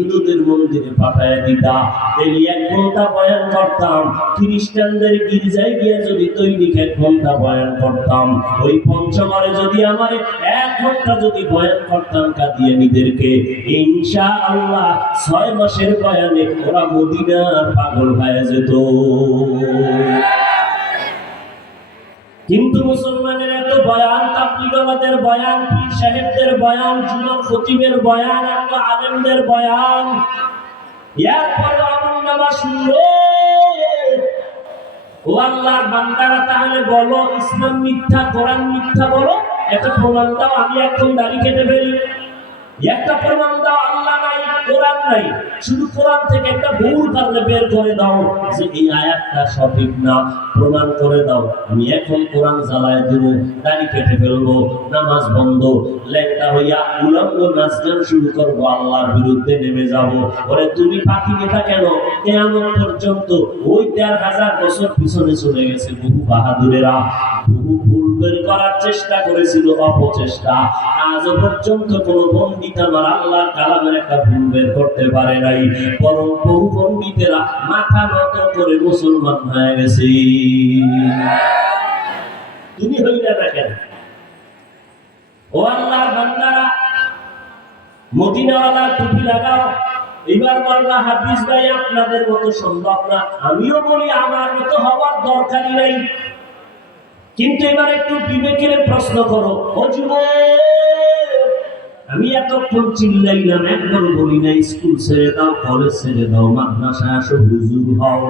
হিন্দুদের মন্দিরে পাঠায় দিতা, তাহলে 1 ঘন্টা বয়ান করতাম। খ্রিস্টানদের গির্জায় গিয়ে যদি দৈনিক 1 ঘন্টা বয়ান করতাম, ওই পঞ্চগড়ে যদি আমার 1 ঘন্টা যদি বয়ান করতাম কাদিয়ানীদেরকে, ইনশাআল্লাহ 6 মাসের বয়ানে ওরা মদিনার পাগল হয়ে যেত। কিন্তু মুসলমানের এত বয়ান, তাবলীগীদের বয়ান, পীর সাহেবদের বয়ান, জুমার খতিবের বয়ান, এত আলেমদের বয়ান, এরপরে আমল নামা শুনলো। ও আল্লাহর বান্দারা, তাহলে বলো ইসলাম মিথ্যা, কোরআন মিথ্যা, বলো একটা প্রমাণ দাও, আমি এখন দাড়ি কেটে ফেলি। একটা প্রমাণ দাও, আল্লাহ নাই, কোরআন নাই, শুধু কোরআন থেকে একটা ভুল পারলে বের করে দাও যে এই আয়াতটা সঠিক না, প্রমাণ করে দাও। আমি এখন কোরআন জ্বালায় দেব, দাড়ি কেটে ফেলবো, নামাজ বন্ধ, লেখা হইয়া উলঙ্গ নাচ গান শুরু করবো, আল্লাহর বিরুদ্ধে নেমে যাব। ওরে তুমি পাখি নেতা কেন? কিয়ামত পর্যন্ত ওই ১,৫০০ বছর পিছনে চলে গেছে বহু বাহাদুরেরা, বহু ভুল বের করার চেষ্টা করেছিল, অপচেষ্টা। আজ পর্যন্ত কোনো পণ্ডিত আমার আল্লাহর কালামের একটা ভুল বের করতে পারে নাই, বরং বহু পণ্ডিতেরা মাথা নত করে মুসলমান হয়ে গেছে। তুমি হইলে না কেন? ও আল্লাহর বান্দারা, মদিনাওয়ালা টুপি লাগাও। এবার বলবা হাফিজ ভাই আপনাদের মতো সম্ভব না। আমিও বলি আমার মতো হওয়ার দরকারই নাই, কিন্তু এবার একটু বিবেকের প্রশ্ন করো। ও যুবক, আমি এতক্ষণ চিল্লাইলাম, একবার বলি না স্কুল ছেড়ে দাও, কলেজ ছেড়ে দাও, মাদ্রাসায় আসো, হুজুর হও।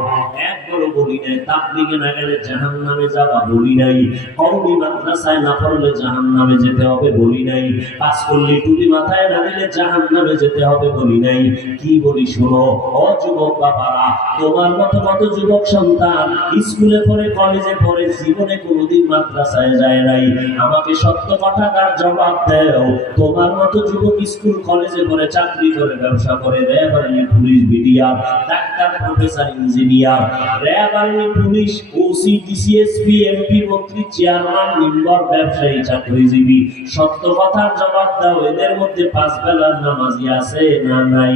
একবারও বলি নাই তাবলীগে না গেলে জাহান্নামে যাওয়া বলি নাই, কওমি মাদ্রাসায় না পড়লে জাহান্নামে যেতে হবে বলি নাই, পাস করলে টুপি মাথায় না দিলে জাহান্নামে যেতে হবে বলি নাই। কি বলি শোনো, ও যুবক বাবারা, তোমার মতো কত যুবক সন্তান স্কুলে পড়ে, কলেজে পড়ে, জীবনে কোনোদিন মাদ্রাসায় যায় নাই। আমাকে সত্য কথাটার জবাব দাও। তোমার মতো যুবক স্কুল কলেজে পড়ে, চাকরি করে, ব্যবসা করে, RAB army, police, BDR, doctor, professor, engineer, RAB army, police, OC, DC SP, MP, মন্ত্রী, চেয়ারম্যান, মেম্বার, ব্যবসায়ী, চাকরিজীবী, সত্য কথার জবাব দাও। এদের মধ্যে 5 বেলার নামাজি আছে না নাই?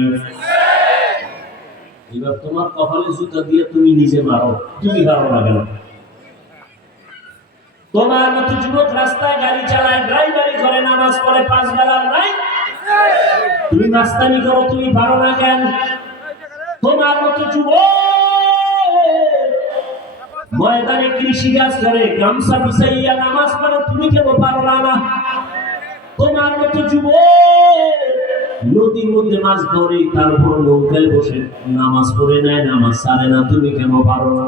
এবার তোমার কপালে জুতা দিয়ে তুমি নিজে মারো, তুমি পারো না কেন? তোমার মতো যুবক রাস্তায় গাড়ি চালায়, ড্রাইভারি করে, নামাজ পড়ে, 5 বেলার নাই, তুমি মাস্তানি করো, তুমি পারো না কেন? তোমার মতো যুবক ময়দানে কৃষি কাজ করে, গামছা বিছাইয়া নামাজ পড়ে, তুমি কেন পারো না? তোমার মতো যুবক নদীর মধ্যে মাছ ধরে, তারপর নৌকায় বসে নামাজ পড়ে নেয়, নামাজ ছাড়ে না, তুমি কেন পারো না?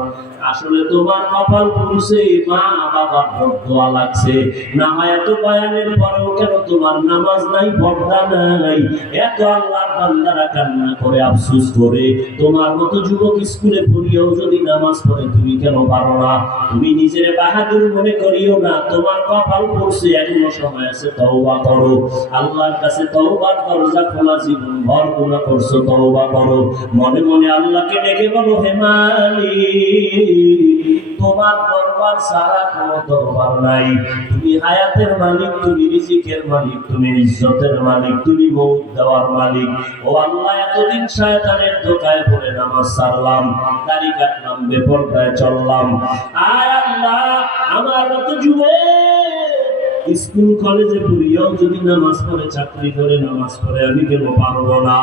আসলে তোমার কপাল পুরুষে মা বাবার দোয়া লাগছে না হয়। এত বয়ানের পরেও কেন তোমার নামাজ নাই, পর্দা নাই? এত আল্লাহর বান্দারা কান্না করে, আফসোস করে, তোমার মতো যুবক স্কুলে পড়িয়েও যদি নামাজ পড়ে, তুমি কেন পারো না? তুমি নিজের বাহাদুর মনে করিও না, তোমার কপাল পড়ছে, এখনো সময় আছে, তওবা করো। আল্লাহর কাছে তওবার দরজা খোলা, জীবন ভর গুনাহ করছো, তওবা করো। মনে মনে আল্লাহকে ডেকে বলো, হে মালিক, তোমার দরবার ছাড়া কোনো দরবার নাই। তুমি হায়াতের মালিক, তুমি রিজিকের মালিক, তুমি ইজ্জতের মালিক, তুমি মৌত দেওয়ার মালিক। ও আল্লাহ, এতদিন শয়তানের ধোঁকায় পড়ে নামাজ ছাড়লাম, দাড়ি কাটলাম, বেপরদায় চললাম। আয় আল্লাহ, আমার মতো যুবক স্কুল কলেজে পড়িয়াও যদি নামাজ পড়ে, চাকরি করে, নামাজ পড়ে, আমি কেন পারবো না?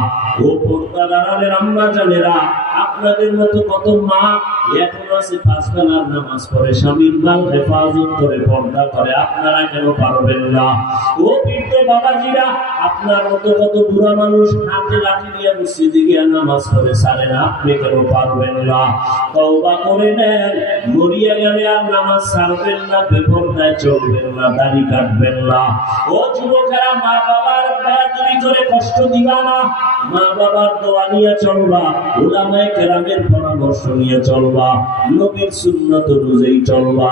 ও পর্দার আড়ালের আম্মা জানেরা, আপনাদের মতো কত মা এখন আছে 5 বেলার নামাজ পড়ে, স্বামীর মাল হেফাজত করে, পর্দা করে, আপনারা কেন পারবেন না? ও বৃদ্ধ বাবাজিরা, আপনার মতো কত বুড়া মানুষ হাতে লাঠি নিয়ে মসজিদে গিয়ে নামাজ পড়ে, সারে না, আপনি কেন পারবেন না? তওবা করে নেন, মরিয়া গেলে আর নামাজ ছাড়বেন না, বেপরদায় চলবেন না, দাড়ি কাটবেন না। ও যুবকেরা, মা বাবার বেয়াদবি করে কষ্ট দিবা না, মা বাবার দোয়া নিয়ে চলবা, উলামায়ে কেরামের পরামর্শ নিয়ে চলবা, নবীর সুন্নাত অনুযায়ী চলবা।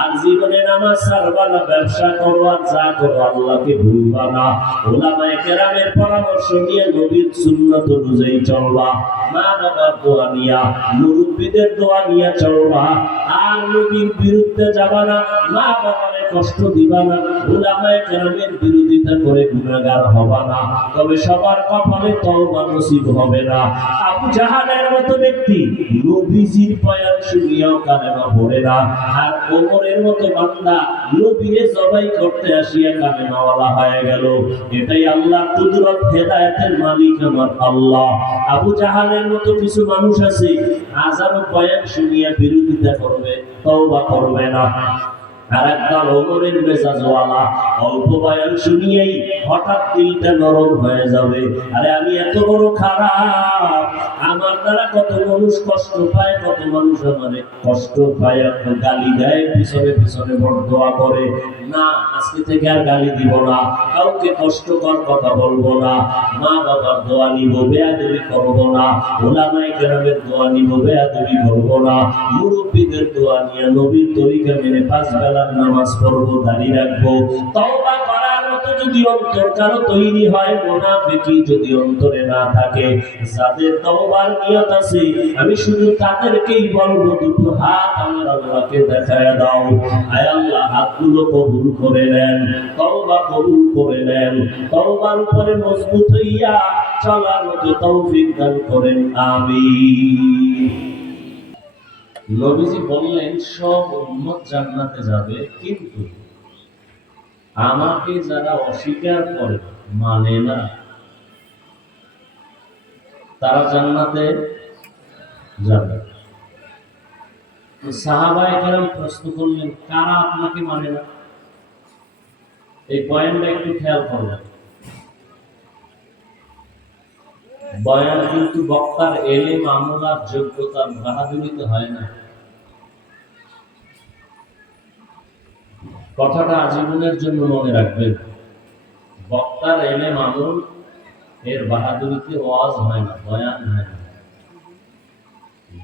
আর জীবনে নামাজ ছাড়বা না, ব্যবসা করো আর যা করো, আল্লাহকে ভুলবা না, উলামায়ে কেরামের পরামর্শ নিয়ে নবীর সুন্নাত অনুযায়ী চলবা। মা বাবার দোয়া নিয়া, মুরব্বীদের দোয়া নিয়া চলবা। আর নবীর বিরুদ্ধে যাবা না, মা বাবারে কষ্ট দিবা না, উলামায়ে কেরামের বিরোধিতা করে গুনাহগার হবা না। তবে সবার কপালে তওবা নসিব হবে না। আবু জাহালের মতো ব্যক্তি নবীজির বয়ান শুনিয়াও কালেমা পড়ে না, আর ওমরের মতো বান্দা নবীরে জবাই করতে আসিয়া কালেমাওয়ালা হয়ে গেল। এটাই আল্লাহর কুদরত, হেদায়েতের মালিক আমার আল্লাহ। আবু জাহালের মতো কিছু মানুষ আছে, হাজারো বয়ান শুনিয়া বিরোধিতা করবে, তওবা করবে না। আর একদল ওমরের মেজাজওয়ালা, অল্প বয়ান শুনিয়েই হঠাৎ দিলটা নরম হয়ে যাবে। আরে আমি এত বড় খারাপ, আমার দ্বারা কত মানুষ কষ্ট পায়, কত মানুষ আমারে কষ্ট পায়, গালি দেয়, পিছনে পিছনে বরদোয়া করে। না, আজকে থেকে আর গালি দিব না, কাউকে কষ্টকর কথা বলবো না, মা বাবার দোয়া নিব, বেয়াদবি করবো না, উলামায়ে কেরামের দোয়া নিব, বেয়াদবি করবো না, মুরব্বীদের দোয়া নিয়ে নবীর তরিকা মেনে 5 বেলার নামাজ পড়বো, দাঁড়িয়ে রাখবো। তওবা করার মতো যদি অন্তর কারো তৈরি হয়, মুনাফিকি যদি অন্তরে না থাকে, যাদের তওবার নিয়ত আছে, আমি শুধু তাদেরকেই বলবো, দুটো হাত আমার আল্লাহকে দেখায় দাও। আয় আল্লাহ, হাতগুলো কবুল করে নেন, তওবা কবুল করে নেন, তওবার উপরে মজবুত হইয়া চলার মতো তৌফিক দান করেন, আমিন। নবীজি বললেন সব উম্মত জান্নাতে যাবে, কিন্তু আমাকে যারা অস্বীকার করে, মানে না, তারা জান্নাতে যাবে। সাহাবায়ে কেরাম প্রশ্ন করলেন, কারা আপনাকে মানে না? এই পয়েন্টটা একটু খেয়াল করবেন। বয়ান কিন্তু বক্তার এলেম, আমলার যোগ্যতার বাহাদুরিতে হয় না। কথাটা আজীবনের জন্য মনে রাখবেন। বক্তার এলেম, আমল এর বাহাদুরিতে ওয়াজ হয় না, বয়ান হয় না।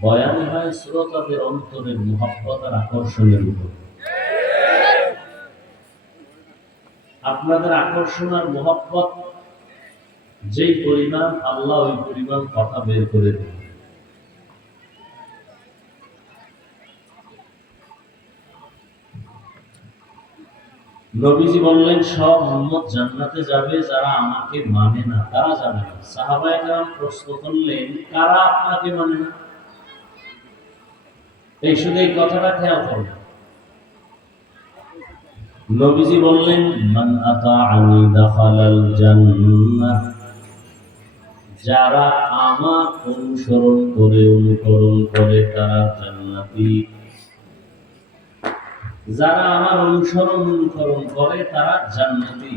বয়ান হয় শ্রোতাদের অন্তরের মুহাব্বত আর আকর্ষণের উপর। আপনাদের আকর্ষণ আর মুহাব্বত যেই পরিমাণ, আল্লাহ ওই পরিমাণ কথা বের করে দেন। নবীজি বললেন সব উম্মত জান্নাতে যাবে, যারা আমাকে মানে না তারা যাবে না। সাহাবায়ে কেরাম প্রশ্ন করলেন, কারা আপনাকে মানে না? এই শুধু এই কথাটা খেয়াল করবেন। নবীজি বললেন, মান আতাআনি দাখালাল জান্নাহ, যারা আমার অনুসরণ করে, অনুকরণ করে, তারা জান্নাতি। যারা আমার অনুকরণ করে, তারা জান্নাতি।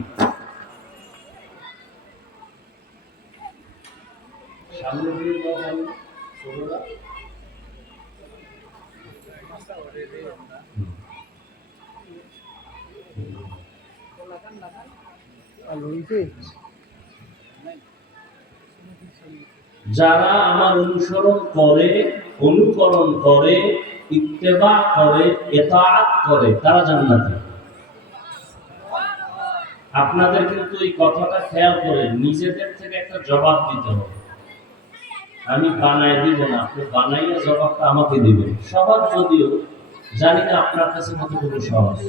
সামনে দিয়ে যাও, ছোটরা। যারা আমার অনুসরণ করে, অনুকরণ করে, ইত্তেবা করে, ইতাআত করে, তারা জান্নাতি। আপনাদের কিন্তু এই কথাটা খেয়াল করে নিজেদের থেকে একটা জবাব দিতে হবে। আমি বানায় দিব না, আপনি বানাইয়া জবাবটা আমাকে দিবেন। সহজ যদিও, জানি না আপনার কাছে কতটুকু সহজ।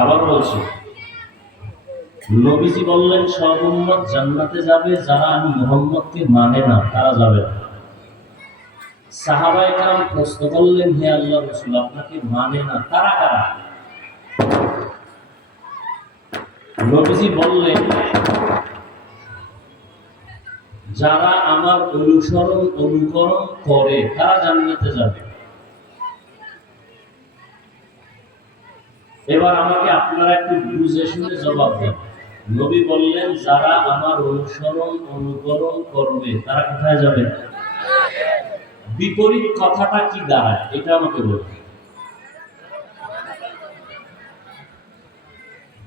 আবার বলছি, নবীজি বললেন সব উম্মত জান্নাতে যাবে, যারা আমি মুহাম্মদকে মানে না তারা যাবে না। সাহাবায়ে কেরাম প্রশ্ন করলেন, হে আল্লাহর রাসূল, আপনাকে মানে না তারা কারা? নবীজি বললেন, যারা আমার অনুসরণ, অনুকরণ করে, তারা জান্নাতে যাবে। এবার আমাকে আপনারা একটু বুঝে শুনে জবাব দেন। নবী বললেন, যারা আমার অনুসরণ, অনুকরণ করবে, তারা কোথায় যাবে? বিপরীত কথাটা কি দাঁড়ায়, এটা আমাকে বলুন।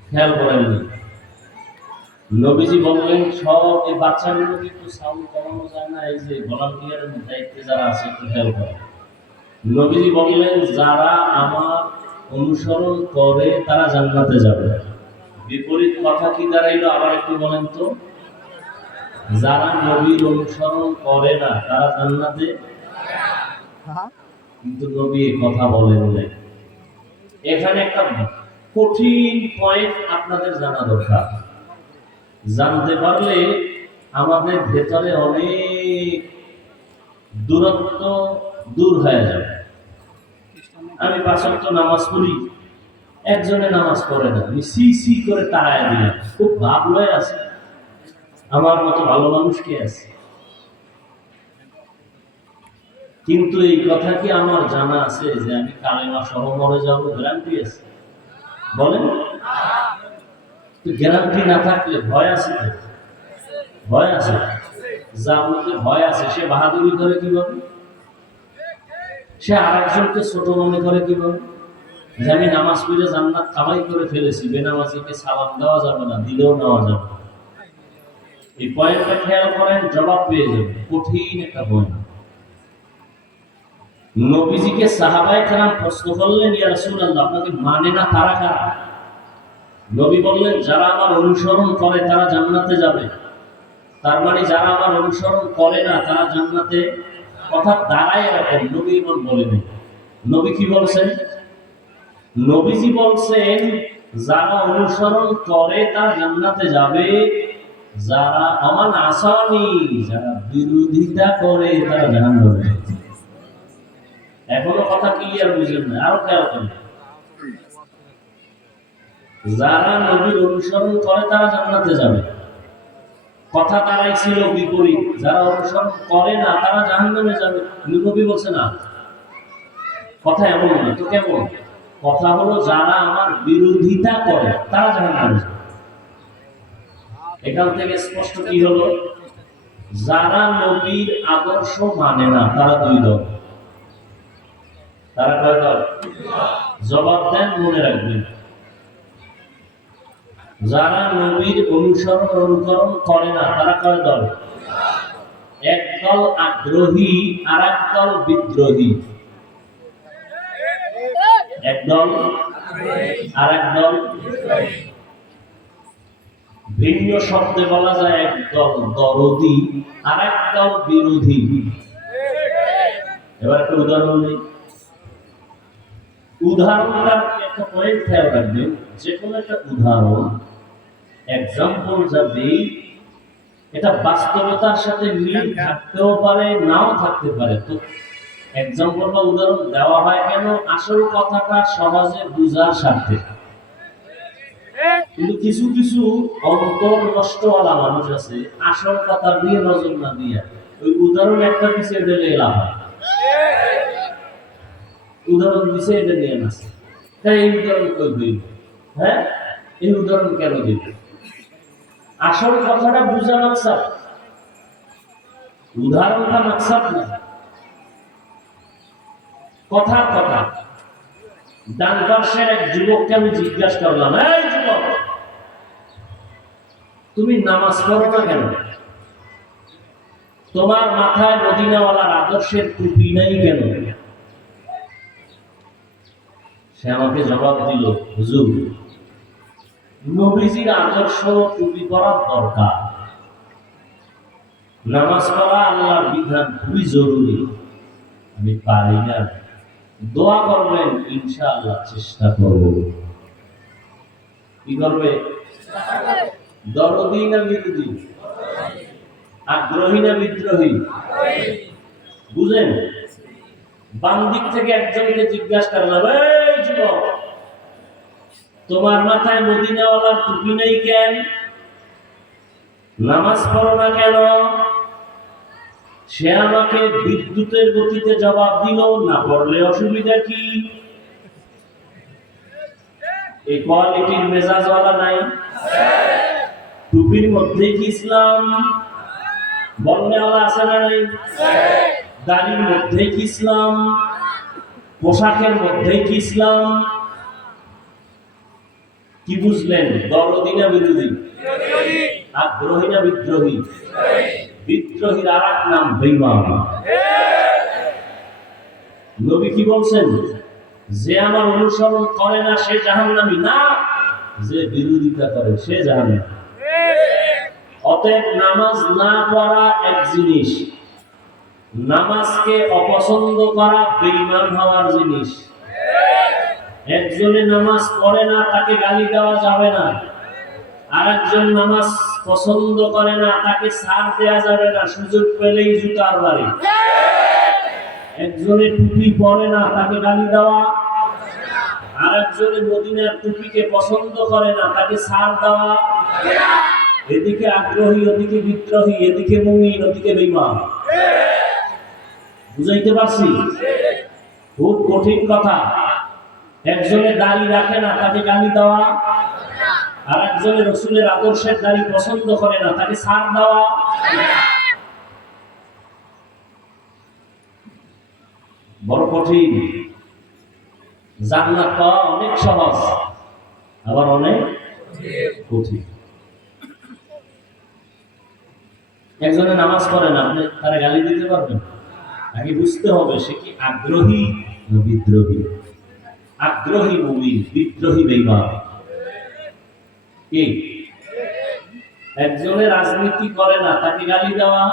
খেয়াল করেননি। নবীজি বললেন, সব এই বাচ্চাগুলোকে একটু সাউন্ড কমানো যায় না? এই যে ভলান্টিয়ারের দায়িত্বে যারা আছে, একটু খেয়াল করেন। নবীজি বললেন, যারা আমার অনুসরণ করে, তারা জান্নাতে যাবে। বিপরীত কথা কি দাঁড়াইলো, আবার একটু বলেন তো। যারা নবীর অনুসরণ করে না তারা জান্নাতে, কিন্তু নবী এই কথা বলেন নাই। এখানে একটা কঠিন পয়েন্ট আপনাদের জানা দরকার। জানতে পারলে আমাদের ভেতরে অনেক দূরত্ব দূর হয়ে যাবে। আমি 5 ওয়াক্ত নামাজ পড়ি, একজনে নামাজ পড়ে না, আমি সি সি করে তাড়ায় দিলাম, খুব ভাব হয়ে আছে, আমার মতো ভালো মানুষ কে আছে? কিন্তু এই কথা কি আমার জানা আছে যে আমি কালেমা সহ মরে যাবো? গ্যারান্টি আছে? বলেন। গ্যারান্টি না থাকলে ভয় আছে তো? ভয় আছে। যার মধ্যে ভয় আছে সে বাহাদুরি করে কিভাবে? সে আর একজনকে ছোট মনে করে কিভাবে? যে আমি নামাজ পড়ে জান্নাত কামাই করে ফেলেছি, বেনামাজিকে সালাম দেওয়া যাবে না, দিলেও নেওয়া যাবে। এই পয়েন্টটা খেয়াল করেন, জবাব পেয়ে যাবে। কঠিন একটা পয়েন্ট। নবীজিকে সাহাবায়ে কেরাম প্রশ্ন করলেন, ইয়া রাসূলুল্লাহ, আপনাকে মানে না তারা কারা? নবী বললেন, যারা আমার অনুসরণ করে তারা জান্নাতে যাবে। তার মানে যারা আমার অনুসরণ করে না তারা জান্নাতে। কথা দাঁড়ায় এরকম, নবী এমন বলেনি। নবী কি বলছেন? নবীজি বলছেন যারা অনুসরণ করে তারা জান্নাতে যাবে, যারা অমান আসানি, যারা বিরোধিতা করে তারা জাহান্নামে যাবে। এখনো কথা ক্লিয়ার বুঝেন না? আরো খেয়াল করেন। যারা নবীর অনুসরণ করে তারা জান্নাতে যাবে, কথা তারাই ছিল বিপরীত। যারা অনুসরণ করে না তারা জাহান্নামে যাবে। নবী বলছে না, কথা এমন না তো কেমন? কথা হলো যারা আমার বিরোধিতা করে তারা জাহান্নামে যাবে। এখান থেকে স্পষ্ট কি হলো? যারা নবীর আদর্শ মানে না তারা দুই দল। তারা কয় দল? জবাব দেন, মনে রাখবেন। যারা নবীর অনুকরণ করে না তারা কয় দল? একদল আগ্রহী আর একদল বিদ্রোহী। একদল আর একদল ভিন্ন শব্দে বলা যায় একদল দরদি আর একদল বিরোধী। এবার একটা উদাহরণ নেই। উদাহরণটা একটা পয়েন্ট খেয়াল রাখবেন। যে কোনো একটা উদাহরণ এক্সাম্পল যাবে, এটা বাস্তবতার সাথে মিল থাকতেও পারে নাও থাকতে পারে। তো এক্সাম্পল বা উদাহরণ দেওয়া হয় কেন? আসল কথাটা সহজে বুঝার স্বার্থে। কিন্তু কিছু কিছু অন্তর নষ্টওয়ালা মানুষ আছে, আসল কথা দিয়ে নজর না দিয়া ওই উদাহরণ একটা পিছিয়ে দিলে এলা হয়। উদাহরণ দিছে এটা নিয়ে আসে, তাই এই উদাহরণ কই দিল? হ্যাঁ, এই উদাহরণ কেন দিল? আসল কথাটা বুঝা মাকসাদ, উদাহরণটা মাকসাদ না। কথা কথা। ডান পাশের এক যুবককে আমি জিজ্ঞাসা করলাম, এই যুবক, তুমি নামাজ পড়ো না কেন? তোমার মাথায় মদিনাওয়ালার আদর্শের টুপি নাই কেন? সে আমাকে জবাব দিল, হুজুর, নবীজির আদর্শ টুপি পরার দরকার। নামাজ পড়া আল্লাহর বিধান, খুবই জরুরি। আমি পারি না, দোয়া করবেন, ইনশাআল্লাহ চেষ্টা করব। কি করবে? দরদি না বিরোধী? আগ্রহী না বিদ্রোহী? বুঝেন? বাম দিক থেকে একজনকে জিজ্ঞাসা করলাম, এই যুবক, তোমার মাথায় মদিনাওয়ালার টুপি নেই কেন? নামাজ পড়ো না কেন? সে আমাকে বিদ্যুতের গতিতে জবাব দিল, না পড়লে অসুবিধা কি? এই কোয়ালিটির মেজাজওয়ালা নাই? টুপির মধ্যে কি ইসলাম? বললে আল্লাহ আছে না নাই? দাড়ির মধ্যে কি ইসলাম? পোশাকের মধ্যে কি ইসলাম? কি বুঝলেন? দরদি না বিরোধী? আগ্রহী না বিদ্রোহী? বিদ্রোহীর আর এক নাম বেঈমান। নবী কি বলছেন? যে আমার অনুসরণ করে না সে জাহান্নামী না, যে বিরোধিতা করে সে জাহান্নামী। অতএব নামাজ না পড়া এক জিনিস, নামাজকে অপছন্দ করা বেঈমান হওয়ার জিনিস। একজনে নামাজ পড়ে না, তাকে গালি দেওয়া যাবে না। আর একজন নামাজ পছন্দ করে না, তাকে ছাড় দেওয়া যাবে না, সুযোগ পেলেই জুতার বাড়ি। একজনে টুপি পরে না, তাকে গালি দেওয়া। আর একজনে মদিনার টুপিকে পছন্দ করে না, তাকে ছাড় দেওয়া। এদিকে আগ্রহী, ওদিকে বিদ্রোহী, এদিকে মুমিন, ওদিকে বেঈমান। বুঝাইতে পারছি? খুব কঠিন কথা। একজনে দাড়ি রাখে না, তাকে গালি দেওয়া। আর একজনে রাসূলের আদর্শের দাড়ি পছন্দ করে না, তাকে ছাড় দেওয়া। বড় কঠিন। জান্নাত পাওয়া অনেক সহজ, আবার অনেক কঠিন। একজনে নামাজ পড়ে না, আপনি তারা গালি দিতে পারবেন? আগে বুঝতে হবে সে কি আগ্রহী না বিদ্রোহী। আগ্রহী মুমিন, বিদ্রোহী বেঈমান। কি একজনে রাজনীতি করে না, তাকে গালি দেওয়া।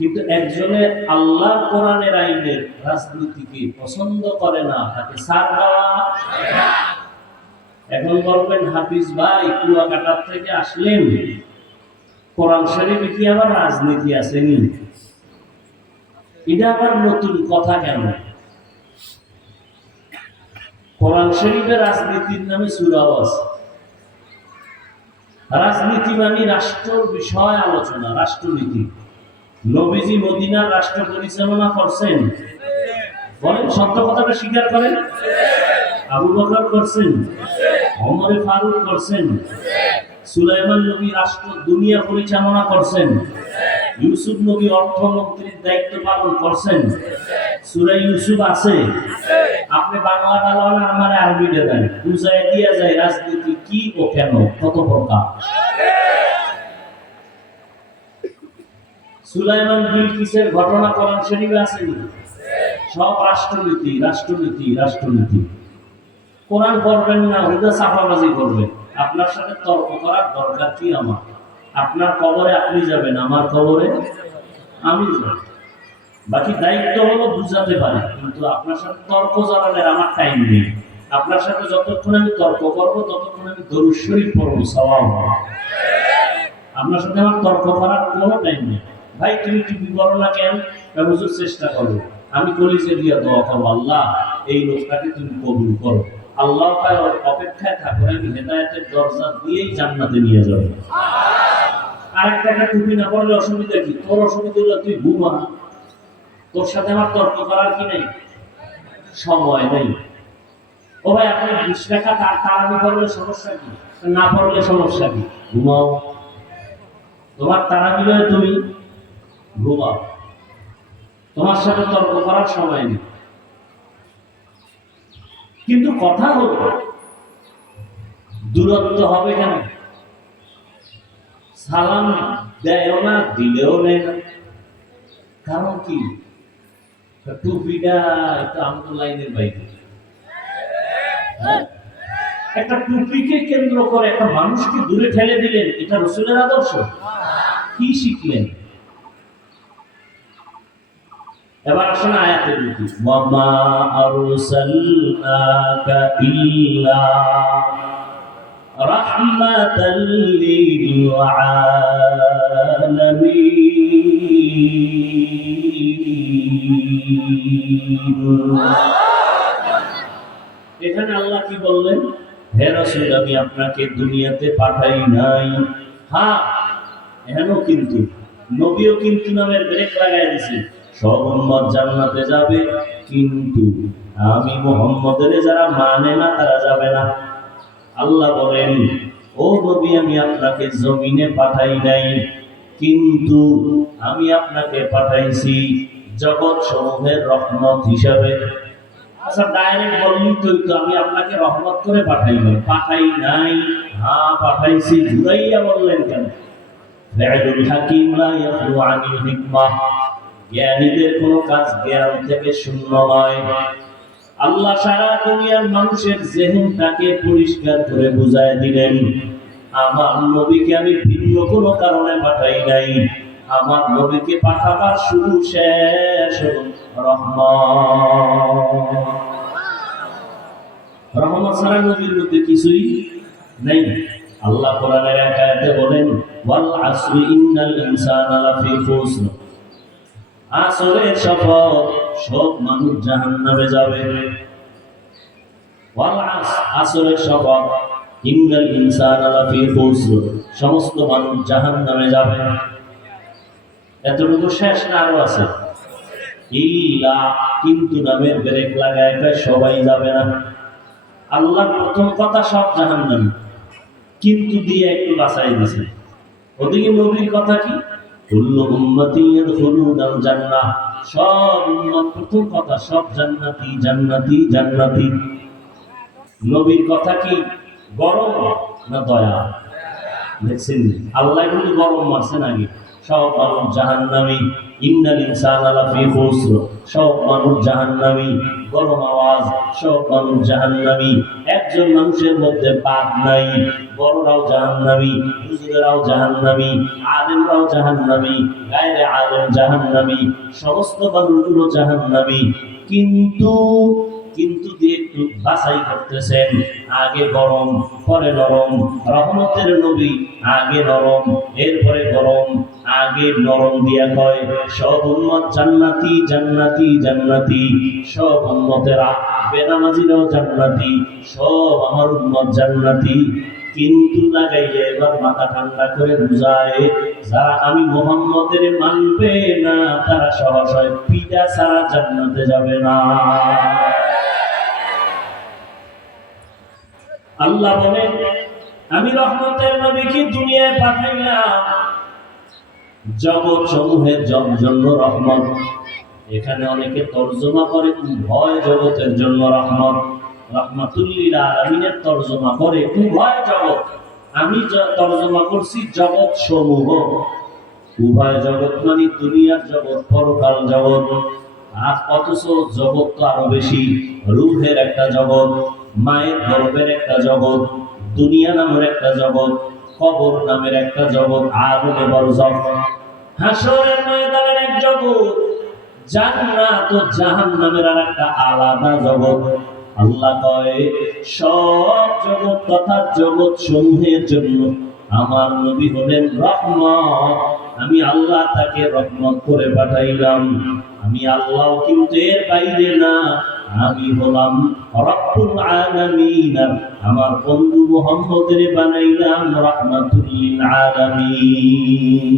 কিন্তু একজনে আল্লাহর কোরআনের আইনের রাজনীতিকে পছন্দ করে না, তাকে ছাড় দেওয়া। এখন বলবেন হাফিজ ভাই কুয়াকাটার থেকে আসলেন, কোরআন শরীফে কি আবার রাজনীতি আসেনি? এটা আবার নতুন কথা কেন? কোরআন শরীফে রাজনীতির নামে সূরাও আছে। রাজনীতি মানে রাষ্ট্র বিষয় আলোচনা, রাষ্ট্রনীতি। নবীজি মদিনার রাষ্ট্র পরিচালনা করছেন, বলেন সত্য কথাটা স্বীকার করেন। আবু বকর করছেন, ওমর ফারুক করছেন, সুলাইমান নবী রাষ্ট্র দুনিয়া পরিচালনা করছেন, ইউসুফ নবী অর্থমন্ত্রীর দায়িত্ব পালন করছেন। সূরা ইউসুফ আছে। আপনি বাংলা ডালান, আমার আরবিটা দেন, বুঝাই দিয়া যায় রাজনীতি কি ও কেন, কত প্রকার। সুলাইমান বিলকিসের ঘটনা কোরআন শরীফে আছে। সব রাষ্ট্রনীতি, রাষ্ট্রনীতি, রাষ্ট্রনীতি। কোরআন পড়বেন না, ওটা চাপাবাজি করবেন। আপনার সাথে তর্ক করার দরকার কি আমার? আপনার কবরে আপনি যাবেন, আমার কবরে আমি যাব। বাকি দায়িত্ব হলো বুঝাতে পারি, কিন্তু আপনার সাথে তর্ক জড়ানোর আমার টাইম নেই। আপনার সাথে যতক্ষণ আমি তর্ক করব, ততক্ষণ আমি দরুদ শরীফ পড়বো, সওয়াব হবে। আপনার সাথে আমার তর্ক করার কোনো টাইম নেই। ভাই তুমি কি করো না কেন? হুজুর চেষ্টা করো। আমি কলিজে দিয়া দোয়া করবো, আল্লাহ এই লোকটাকে তুমি কবুল করো। আল্লাহ অপেক্ষায় থাকো, আমি হেদায়েতের দরজা দিয়েই জান্নাতে নিয়ে যাবো। আরেকটা টুপি না পড়লে অসুবিধা কি? তোর অসুবিধা হলো তুই ঘুমা, তোর সাথে আমার তর্ক করার কি নেই, সময় নেই। ও ভাই আপনি 20 টাকা তারাবি পড়লে সমস্যা কি? না পড়লে সমস্যা কি? ঘুমাও। তোমার তারাবি হয়ে তুমি ঘুমাও, তোমার সাথে তর্ক করার সময় নেই। কিন্তু কথা হলো দূরত্ব হবে কেন? সালাম দেয় না, দিলেও নেয় না। কারণ কি? টুপিটা একটু আমতো লাইনের বাইরে। একটা টুপিকে কেন্দ্র করে একটা মানুষকে দূরে ঠেলে দিলেন, এটা রাসূলের আদর্শ? কি শিখলেন? এবার আসুন আয়াতের দিকে। ওয়ামা আরসালনাকা ইল্লা রাহমাতাল লিল আলামিন। এখানে আল্লাহ কি বললেন? হে রাসূল, আমি আপনাকে দুনিয়াতে পাঠাই নাই। হ্যাঁ, এখানেও কিন্তু, নবীও কিন্তু নামের ব্রেক লাগাই দিয়েছে। সব উম্মত জান্নাতে যাবে, কিন্তু আমি মুহাম্মদের যারা মানে না তারা যাবে না। আল্লাহ বলেন, ও নবী, আমি আপনাকে জমিনে পাঠাই নাই, কিন্তু আমি আপনাকে পাঠাইছি জগৎ সমূহের রহমত হিসাবে। আচ্ছা, ডাইরেক্ট বললি তো আমি আপনাকে রহমত করে পাঠাই নাই। হ্যাঁ পাঠাইছি, ঘুরাইয়া বললেন কেন? ফাইলুল হাকিম লা ইয়াখলু আনিল হিকমাহ। জ্ঞানীদের কোনো কাজ জ্ঞান থেকে শূন্য নয়। আল্লাহ সারা দুনিয়ার মানুষের জেহেনটাকে পরিষ্কার করে বুঝায় দিলেন, আমার নবীকে আমি ভিন্ন কোনো কারণে পাঠাই নাই। আমার নবীকে পাঠাবার শুরু শেষ হলো রহমত। রহমত ছাড়া নবীর মধ্যে কিছুই নেই। আল্লাহ কোরআনের এক আয়াতে বলেন, ওয়াল আসরি ইন্নাল ইনসানা লাফি খুসর। আসরের শপথ, সব মানুষ জাহান্নামে যাবে। ওয়াল আসরের শপথ, ইন্নাল ইনসানা লাফি খুসর, সমস্ত মানুষ জাহান্নামে যাবে। এতটুকু শেষ না আরো আছে? ইল্লা, কিন্তু নামের ব্রেক লাগায় সবাই যাবে না। আল্লাহর প্রথম কথা সব জাহান্নামী, কিন্তু দিয়ে একটু বাঁচাই দিয়েছে। ওদিকে নবীর কথা কি, কুল্লু উম্মতি ইয়াদখুলুনাল জান্নাহ, সব উম্মত, প্রথম কথা সব জান্নাতি জান্নাতি জান্নাতি। নবীর কথা কি, গরম না দয়া? দেখছেন আল্লাহ কিন্তু গরম মারছেন আগে, সব মানুষ জাহান্নামী। ইন্নাল ইনসানা লাফি খুসর, সব মানুষ জাহান্নামী। গরম আওয়াজ, সব মানুষ জাহান্নামী। একজন মানুষের মধ্যে বাদ নাই। বড়রাও জাহান্নামী, হুজুরেরাও জাহান্নামী, আলেমরাও জাহান্নামী, গায়রে আলেম জাহান্নামী, সমস্ত মানুষগুলো জাহান্নামী। কিন্তু দিয়ে একটু বাছাই করতেছেন, আগে গরম পরে নরম। রহমতের নবী আগে নরম এরপরে গরম, আগে নরম দিয়া কয় সব উম্মত জান্নাতি জান্নাতি জান্নাতি, সব উম্মতেরা বেনামাজিরাও জান্নাতি, সব আমার উম্মত জান্নাতি। কিন্তু লাগাইয়া এবার মাথা ঠান্ডা করে বুঝায়, যারা আমি মুহাম্মদের মানবে না তারা সহসা পিতা ছাড়া জান্নাতে যাবে না। আল্লাহ বলেন, আমি রহমতের নবীকে দুনিয়ায় পাঠাইলাম জগৎ সমূহের জন্য রহমত। এখানে অনেকে তর্জমা করে উভয় জগতের জন্য রহমত, রাহমাতুল লিল আলামিনের তর্জমা করে উভয় জগৎ। আমি তর্জমা করছি জগৎ সমূহ। উভয় জগৎ মানে দুনিয়ার জগৎ, পরকাল জগৎ। আর অথচ জগৎ তো আরো বেশি। রূহের একটা জগৎ, মায়ের গর্ভের একটা জগৎ, দুনিয়া নামের একটা জগৎ, কবর নামের একটা জগৎ, আগুনে বরজখ, হাসরের ময়দানের এক জগৎ, জান্নাত ও জাহান্নামের আর একটা আলাদা জগৎ। আল্লাহ কয় সব জগৎ তথা জগৎ সমূহের জন্য আমার নবী হলেন রহমত। আমি আল্লাহ তাকে রহমত করে পাঠাইলাম। আমি আল্লাহ কিন্তু এর বাইরে না, আমি হলাম রব্বুল আলামিন। আমার বন্ধু মুহাম্মদের বানাইলাম রাহমাতুল লিল আলামিন।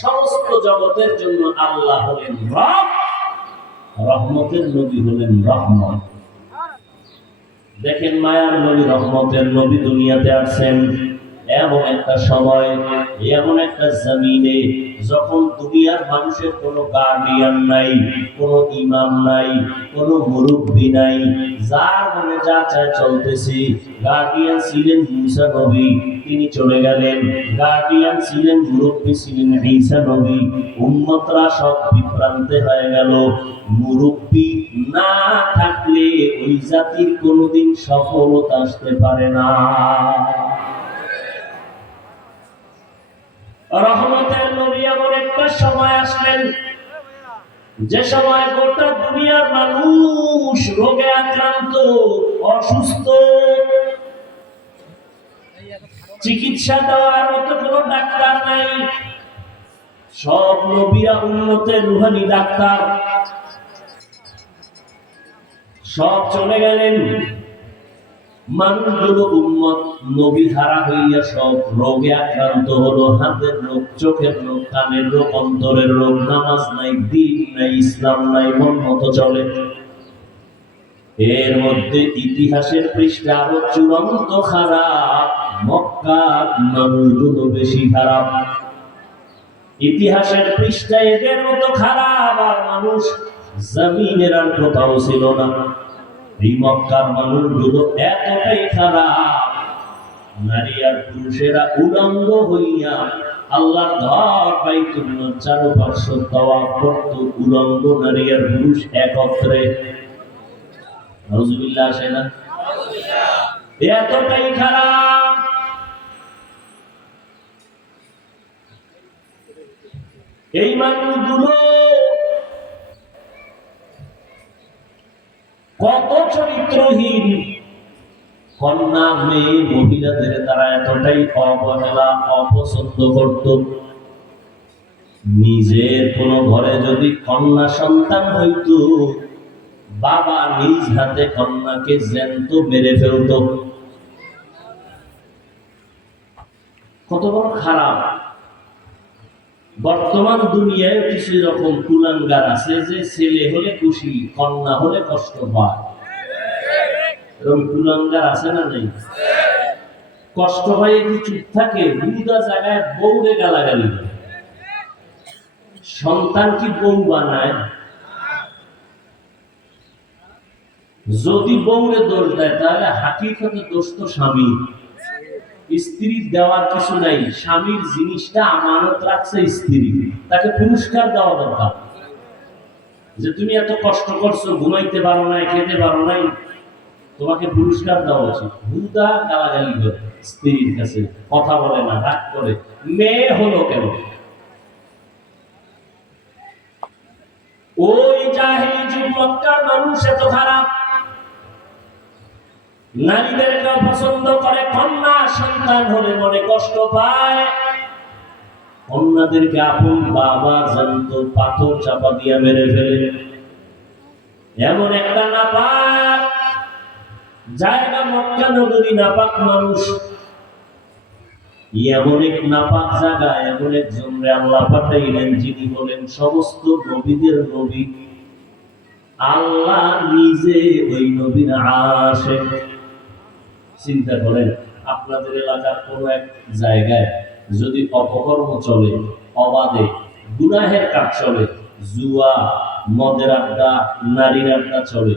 সমস্ত জগতের জন্য আল্লাহ হলেন রব, রহমতের নবী হলেন রহমত। দেখেন মায়ার নবী রহমতের নবী দুনিয়াতে আসছেন এমন একটা সময়, এমন একটা জমিনে যখন দুনিয়ার মানুষের কোনো গার্ডিয়ান নাই, কোনো ইমাম নাই, কোনো মুরব্বী নাই, যার মনে যা চায় চলতেছে। গার্ডিয়ান ছিলেন ঈসা নবী, তিনি চলে গেলেন। গার্ডিয়ান ছিলেন, মুরব্বী ছিলেন ঈসা নবী। উম্মতরা সব বিভ্রান্তে হয়ে গেল। মুরব্বী না থাকলে ওই জাতির কোনোদিন সফলতা আসতে পারে না। রহমতের নবী এমন একটা সময় আসলেন যে সময় গোটা দুনিয়ার মানুষ রোগে আক্রান্ত, অসুস্থ, চিকিৎসা দেওয়ার মতো কোনো ডাক্তার নাই। সব নবীরা উম্মতের রুহানি ডাক্তার, সব চলে গেলেন। মানুষগুলো উম্মত নবী ধারা হইয়া সব রোগে আক্রান্ত হলো। হাতের রোগ, চোখের রোগ, কানের রোগ, অন্তরের রোগ। নামাজ নাই, দিন নাই, ইসলাম নাই, মন মতো চলে। এর মধ্যে ইতিহাসের পৃষ্ঠা আরো চূড়ান্ত খারাপ। মক্কার মানুষগুলো বেশি খারাপ। ইতিহাসের পৃষ্ঠায় এদের মতো খারাপ আর মানুষ জমিনের আর কোথাও ছিল না। এই মক্কার মানুষগুলো এতটাই খারাপ, নারী আর পুরুষেরা উলঙ্গ হইয়া আল্লাহর ঘর বাইতুল্লাহ চারপাশে তাওয়াফ করত, উলঙ্গ নারী আর পুরুষ একত্রে। নাউজুবিল্লাহ আসে না? এতটাই খারাপ। এই মানুষগুলো কত চরিত্রহীন, কন্যা মেয়ে মহিলাদের তারা এতটাই অবহেলা অপছন্দ করত। নিজের কোন ঘরে যদি কন্যা সন্তান হইত, বাবা নিজ হাতে কন্যাকে জ্যান্ত মেরে ফেলত। কত বড় খারাপ। বর্তমান দুনিয়ায় কিছু রকম কুলাঙ্গার আছে যে ছেলে হলে খুশি, কন্যা হলে কষ্ট পায়। এরকম কুলাঙ্গার আছে না নেই? কষ্ট পায় কি চুপ থাকে? বুদা জায়গায় বউরে গালাগালি দেয়। সন্তান কি বউ বানায়? যদি বউরে দোষ দেয় তাহলে হাকিকতে দোষ তো স্বামী। স্ত্রীর দেওয়ার কিছু নাই, স্বামীর জিনিসটা আমানত রাখছে স্ত্রী, তাকে পুরস্কার দেওয়া দরকার। যে তুমি এত কষ্ট করছো, ঘুমাইতে পারো নাই, খেতে পারো নাই, তোমাকে পুরস্কার দেওয়া উচিত। হুদা গালাগালি করে স্ত্রীর কাছে, কথা বলে না, রাগ করে। মেয়ে হলো কেন? ওই জাহেলি যুগ মক্কার মানুষ এত খারাপ, নারীদেরকে পছন্দ করে, কন্যা সন্তান হলে মনে কষ্ট পায়। কন্যাদেরকে আপন বাবা জ্যান্ত পাথর চাপা দিয়া মেরে ফেলে। এমন একটা নাপাক জায়গা মক্কা নগরী, নাপাক মানুষ। এমন এক নাপাক জায়গা, এমন একজনরে আল্লাহ পাঠাইলেন যিনি বলেন সমস্ত নবীদের নবী। আল্লাহ নিজে ওই নবীর আশিক। চিন্তা করেন, আপনাদের এলাকার কোন এক জায়গায় যদি অপকর্ম চলে, অবাধে গুনাহের কাজ চলে, জুয়া, মদের আড্ডা, নারীর আড্ডা চলে,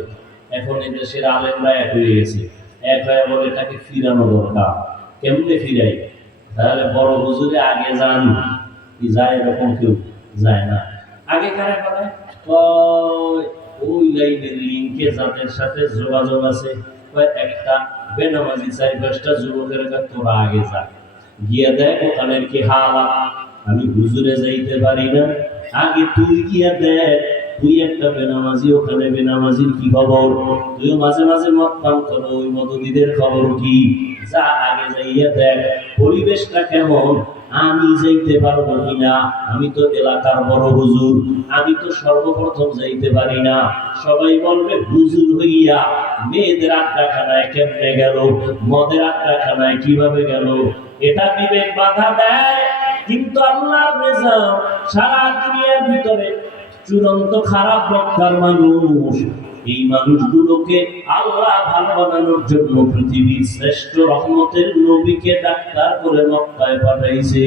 এখন এদেশের আলেমরা এক হয়ে গেছে। এক হয়ে বলে এটাকে ফিরানো দরকার। কেমনে ফিরাই? তাহলে বড় হুজুরে আগে যান, কি যায়? এরকম কেউ যায় না। আগে কারা করে? ওই লাইনের লিঙ্কে যাদের সাথে যোগাযোগ আছে, একটা বেনামাজি 4-5টা যুবকের কাছে তোরা আগে যা, গিয়ে দেখ ওখানের কি হালাত। আমি হুজুরে যাইতে পারি না, আগে তুই গিয়ে দেখ, তুই একটা বেনামাজি, ওখানে বেনামাজির কি খবর? তুইও মাঝে মাঝে মদ পান করো, ওই মদবিদের খবর কি? যা আগে যাইয়া দেখ পরিবেশটা কেমন। আমি যাইতে পারবো কিনা? আমি তো এলাকার বড় হুজুর, আমি তো সর্বপ্রথম যাইতে পারি না। সবাই বলবে হুজুর হইয়া মেয়েদের আড্ডাখানায় কেমনে গেল, মদের আড্ডাখানায় কিভাবে গেল? এটা বিবেক বাধা দেয়। কিন্তু আল্লাহর নিজাম সারা দুনিয়ার ভিতরে চূড়ান্ত খারাপ মক্কার মানুষ, এই মানুষগুলোকে আল্লাহ ভালো বানানোর জন্য পৃথিবীর শ্রেষ্ঠ রহমতের নবীকে ডাক্তার করে মক্কায় পাঠাইছে।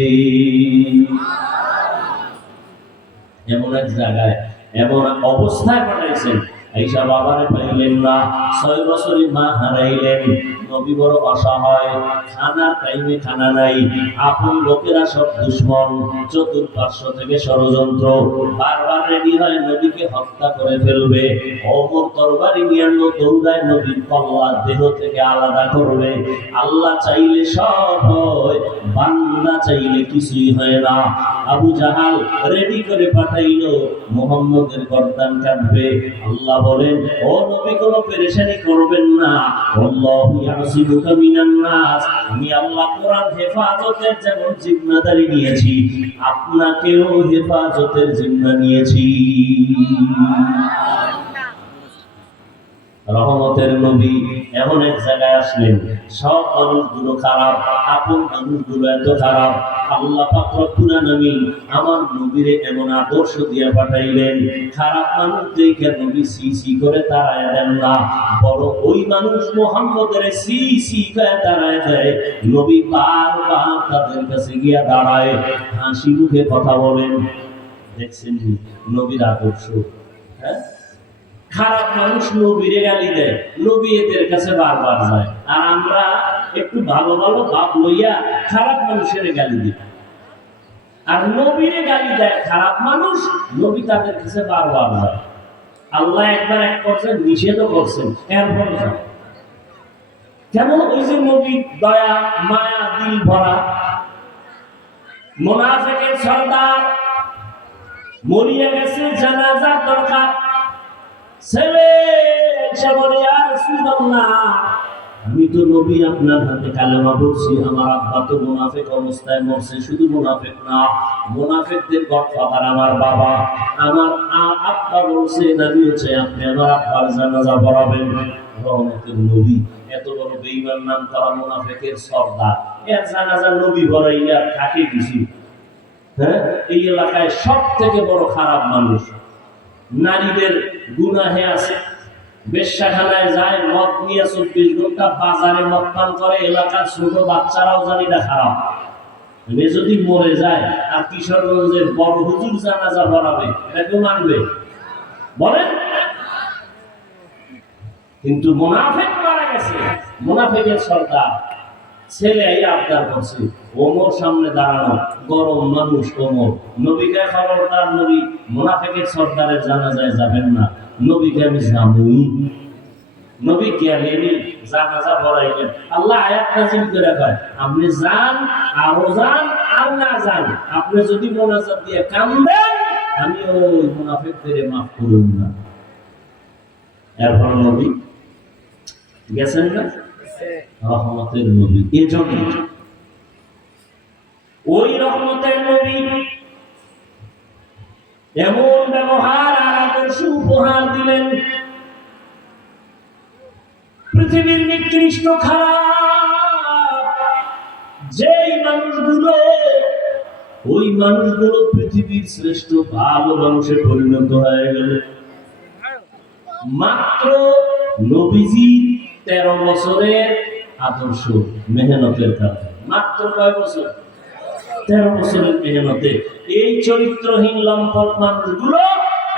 এমন এক জায়গায়, এমন অবস্থায় পাঠাইছেন, আইসা বাবারে পাইলেন না, 6 বছরের মা হারাইলেন। নবী বড় অসহায়, খানার টাইমে খানা নাই, আপন লোকেরা সব দুশ্মন, চতুর্পার্শ্ব থেকে ষড়যন্ত্র, বারবার রেডি হয় নবীকে হত্যা করে ফেলবে। ওমর তরবারি নিয়ে দৌড়ায় নবীর কল্লা দেহ থেকে আলাদা করবে। আল্লাহ চাইলে সব হয়, বান্দা চাইলে কিছুই হয় না। আবু জাহাল রেডি করে পাঠাইলো মুহাম্মদের গর্দান কাটবে। আল্লাহ বলেন, ও নবী কোনো পেরেশানি করবেন না, আল্লাহু ইয়াসিবুকা মিনান নাস। আমি আল্লাহ কোরআন হেফাজতের যেমন জিম্মাদারি নিয়েছি, আপনাকেও হেফাজতের জিম্মা নিয়েছি। রহমতের নবী এমন এক জায়গায় আসলেন, সব মানুষগুলো খারাপ, আপন মানুষগুলো এত খারাপ। আল্লাহ পাক রব্বুল আলামিন আমার নবীরে এমন আদর্শ দিয়ে পাঠাইলেন, খারাপ মানুষ দেখে নবী সি সি করে তাড়ায় দেন না, বড় ওই মানুষ মুহাম্মদের সি সি করে তাড়ায় দেয়। নবী বারবার তাদের কাছে গিয়া দাঁড়ায়, হাসি মুখে কথা বলেন। দেখছেন নবীর আদর্শ? হ্যাঁ, খারাপ মানুষ নবীরে গালি দেয়, নবী এদের কাছে বারবার যায়। আর আমরা একটু ভালো ভালো ভাব লইয়া খারাপ মানুষের গালি দিই, আর নবীরে গালি দেয় খারাপ মানুষ, নবী তাদের কাছে বারবার যায়। আল্লাহ একবার এক পর্যায়ে নিষেধও করছেন, এরপর যায়। কেন? ওই যে নবী দয়া মায়া দিল ভরা। মুনাফিকের সর্দার মরিয়া গেছে, জানাজার দরকার। ছেলে এসে বলে, ইয়া রাসূলুল্লাহ, আমি তো নবী, আপনার হাতে কালেমা পড়ছি, আমার আব্বা তো মুনাফিক অবস্থায় মরছে। শুধু মুনাফিক না, মুনাফিকদের গডফাদার আমার বাবা। আমার আব্বা বলছে, নবী হচ্ছে, আপনি আমার আব্বার জানাজা পড়াবেন। রহমতের নবী, এত বড় বেঈমান নাম করা মুনাফিকের সর্দার, এর জানাজা নবী পড়াইয়া থাকে কিছু? হ্যাঁ, এই এলাকায় সব থেকে বড় খারাপ মানুষ। নারীদের গুনাহে আছে, বেশ্যাখানায় যায়, মদ নিয়ে 24 ঘন্টা বাজারে মদ পান করে, এলাকার ছোট বাচ্চারাও জানি না খারাপ। এ যদি মরে যায় আর কিশোরগঞ্জের বড় হুজুর জানাজা পড়াবে, এটা কেউ মানবে? বলেন। কিন্তু মুনাফিক মারা গেছে, মুনাফিকের সরকার ছেলে আবদার করছে, ওমর সামনে দাঁড়ানো, গরম মানুষ ওমর। নবীকে খবরদার, নবী মুনাফিকের সরকারের জানাজায় যাবেন না। নবীকে আমি জানুই। নবী গেলেনি, জানাজা পড়াইলেন। আল্লাহ আয়াত নাযিল করে কয়, আপনি যান, আরো যান, আর না যান, আপনি যদি মোনাজাত দিয়ে কান্দেন, আমি ওই মুনাফিকদের মাফ করুন না। এরপর নবী গেছেন না, রহমতের নবী। এজন্য ওই রহমতের নবী এমন ব্যবহার আর আদর্শ উপহার দিলেন, পৃথিবীর নিকৃষ্ট খারাপ যেই মানুষগুলো, ওই মানুষগুলো পৃথিবীর শ্রেষ্ঠ ভালো মানুষে পরিণত হয়ে গেল। মাত্র নবীজি 13 বছরের আদর্শ মেহনতের কারণে, মাত্র কয় বছর? 13 বছরের মেহনতে এই চরিত্রহীন লম্পট মানুষগুলো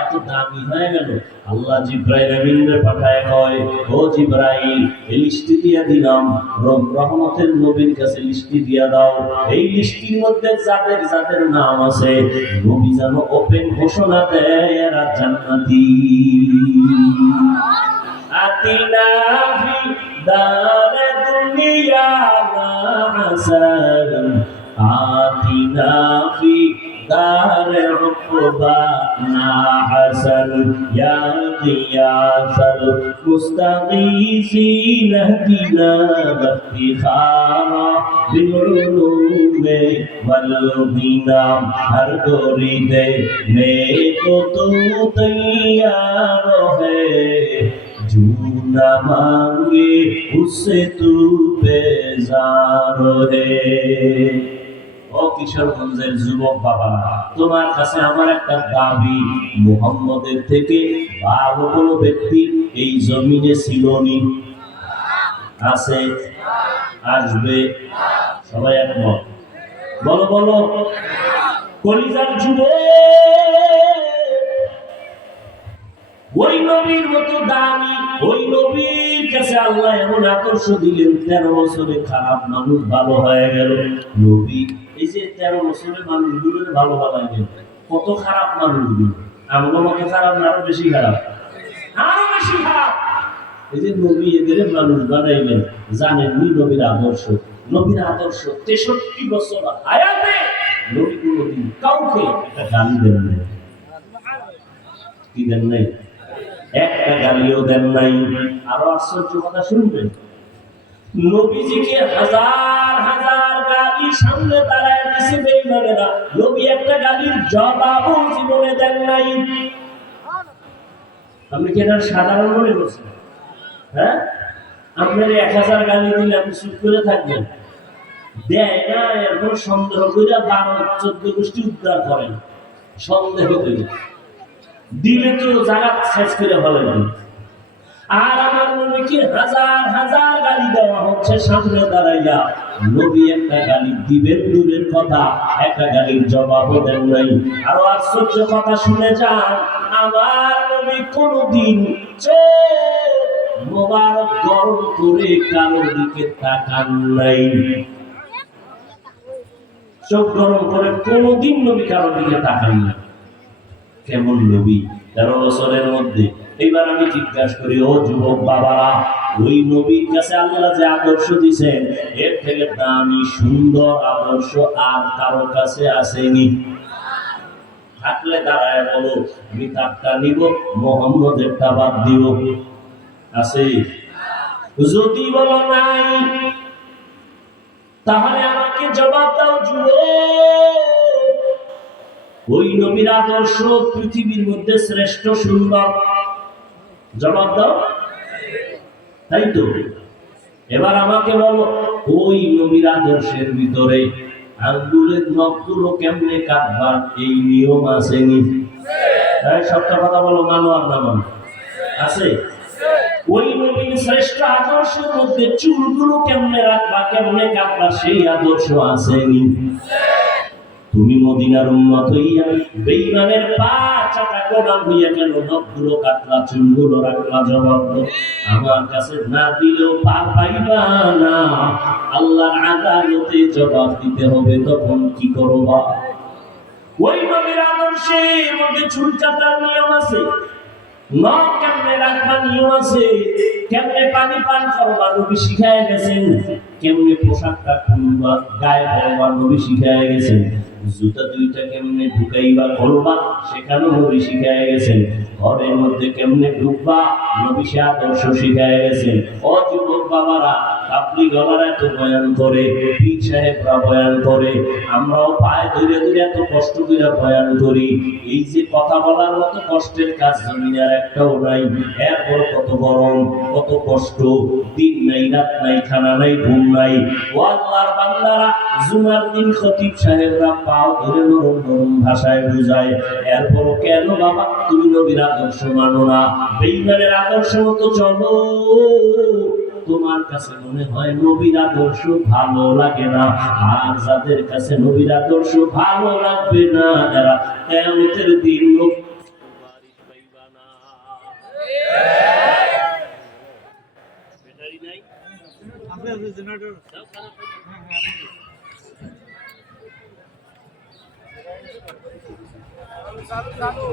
এত দামি হয়ে গেল। আল্লাহ জিব্রাইল আমিনরে পাঠায় কয়, ও জিব্রাইল, এই লিস্টি দিয়া দিলাম, রহমতের নবীর কাছে লিস্টি দিয়া দাও। এই লিস্টির মধ্যে যাদের যাদের নাম আছে, নবী যেন ওপেন ঘোষণা দেয়, এরা জান্নাতি। আতিনা ফি দারে দুনিয়া হাসান, আতিনা ফি দারে উকবানা হাসান, ইয়া গিয়াসাল মুস্তাগীসিন ইহদিনা বিখতিখারা বিলউলুমে ওয়াল গিনা, হর গরিদে নেকো তু তৈয়ার হ্যায়, जो न मांगे उससे तू बेजार है। ও কিশোরগঞ্জের যুবক বাবা, তোমার কাছে আমার একটা দাবি, মুহাম্মদের থেকে ভালো কোনো ব্যক্তি এই জমিনে ছিলনি? আছে? আসবে? সবাই একমত? বলো বলো। কলিজার যুবক, ওই নবীর মতো দামি, ওই নবীর কাছে আল্লাহ এমন আদর্শ দিলেন, 13 বছরে খারাপ মানুষ ভালো হয়ে গেল। নবী এই যে 13 বছরের মানুষগুলো ভালো বানাইলেন, কত খারাপ মানুষগুলো, আমগো মতো খারাপ না, আরো বেশি খারাপ, আরো বেশি খারাপ। এই যে নবী এদের মানুষ বানাইলেন, জানেননি নবীর আদর্শ? নবীর আদর্শ 63 বছর হায়াতে নবী কোনদিন কাউকে একটা গালি দেন নাই। কি দেন নাই? একটা গালিও দেন নাই। আরো আশ্চর্য কথা শুনবেন, নবীজিকে হাজার হাজার গালি সামনে দাঁড়ায় দিছে বেঈমানেরা, নবী একটা গালির জবাবও জীবনে দেন নাই। আপনি কি এটা সাধারণ মনে করছেন? হ্যাঁ, আপনার 1000 গালি দিলে আপনি চুপ করে থাকবেন? দেয় না, এরপর সন্দেহ করে 12-14 গোষ্ঠী উদ্ধার করেন, সন্দেহ করে দিলে তো জায়গা শেষ করে ফেলেন। আর আমার নবীকে হাজার হাজার গালি দেওয়া হচ্ছে সামনে দাঁড়াইয়া, নবী একটা গালি দিবেন দূরের কথা, একটা গালির জবাবও দেন নাই। আরো আশ্চর্য কথা শুনে যান, আমার নবী কোনদিন চোখ মোবারক গরম করে কারোর দিকে তাকান নাই। চোখ গরম করে কোনদিন নবী কারোর দিকে তাকান না। কেমন নবী 13 বছরের মধ্যে। এবার আমি জিজ্ঞাসা করি, ও যুবক বাবারা, ওই নবীর কাছে আল্লাহ যে আদর্শ দিয়েছেন এর থেকে দামি সুন্দর আদর্শ আর কারো কাছে আসেনি। থাকলে দাঁড়ায় বলো, আমি তারটা নিব, মোহাম্মদেরটা বাদ দিব। আছে? যদি বলো নাই, তাহলে আমাকে জবাব দাও যুবক, ওই নবীর আদর্শ পৃথিবীর মধ্যে শ্রেষ্ঠ সুন্দর? জবাব দাও। তাই তো? এবার আমাকে বলো, ওই নবীর আদর্শের ভিতরে আঙ্গুলের নখগুলো কেমনে কাটবা এই নিয়ম আসেনি? তাই সবটা কথা বলো, মানো আর না মানো? আছে? ওই নবীর শ্রেষ্ঠ আদর্শের মধ্যে চুলগুলো কেমনে রাখবা, কেমনে কাটবা সেই আদর্শ আসেনি। তুমি মদিনার উম্মত হইয়া বেঈমানের পা চাটা গোলাম হইয়া কেন নখগুলো কাটলা, চুলগুলো রাখলা? জবাব দাও। আমার কাছে না দিলেও পার পাইবা না, আল্লাহর আদালতে জবাব দিতে হবে। তখন কি করবা? ওই নবীর আদর্শের মধ্যে চুল কাটার নিয়ম আছে, নখ কেমনে রাখবা নিয়ম আছে, কেমনে পানি পান করবা নবী শিখায় গেছেন, কেমনে পোশাকটা খুলবা গায়ে পরবা নবী শিখায় গেছেন, জুতা দুইটা কেমনে ঢুকাইবা খুলবা সেখানেও নবী শিখায় গেছেন, ঘরের মধ্যে কেমনে ঢুকবা নবী সে আদর্শ শিখায় গেছেন। ও যুবক বাবারা, আপনি গলার এত বয়ান করে, পীর সাহেবরা বয়ান করে, আমরাও পায়ে ধরে ধরে এত কষ্ট করে বয়ান করি, এই যে কথা বলার মতো কষ্টের কাজ জমিনের একটাও নাই। এরপর কত গরম, কত কষ্ট, দিন নাই রাত নাই, খানা নাই ঘুম নাই। ও আল্লাহর বান্দারা, জুমার দিন খতিব সাহেবরা পাও ধরে নরম নরম ভাষায় বুঝায়, এরপরও কেন বাবা তুমি নবীর আদর্শ মানো না, বেঈমানের আদর্শ মতো চলো? তোমার কাছে মনে হয় নবীর আদর্শ ভালো লাগে না, আর যাদের কাছে নবীর আদর্শ ভালো লাগবে না এরা কিয়ামতের দিন সুপারিশ পাইবা না। ব্যাটারি নাই? আপনাদের জেনারেটর চালু চালু।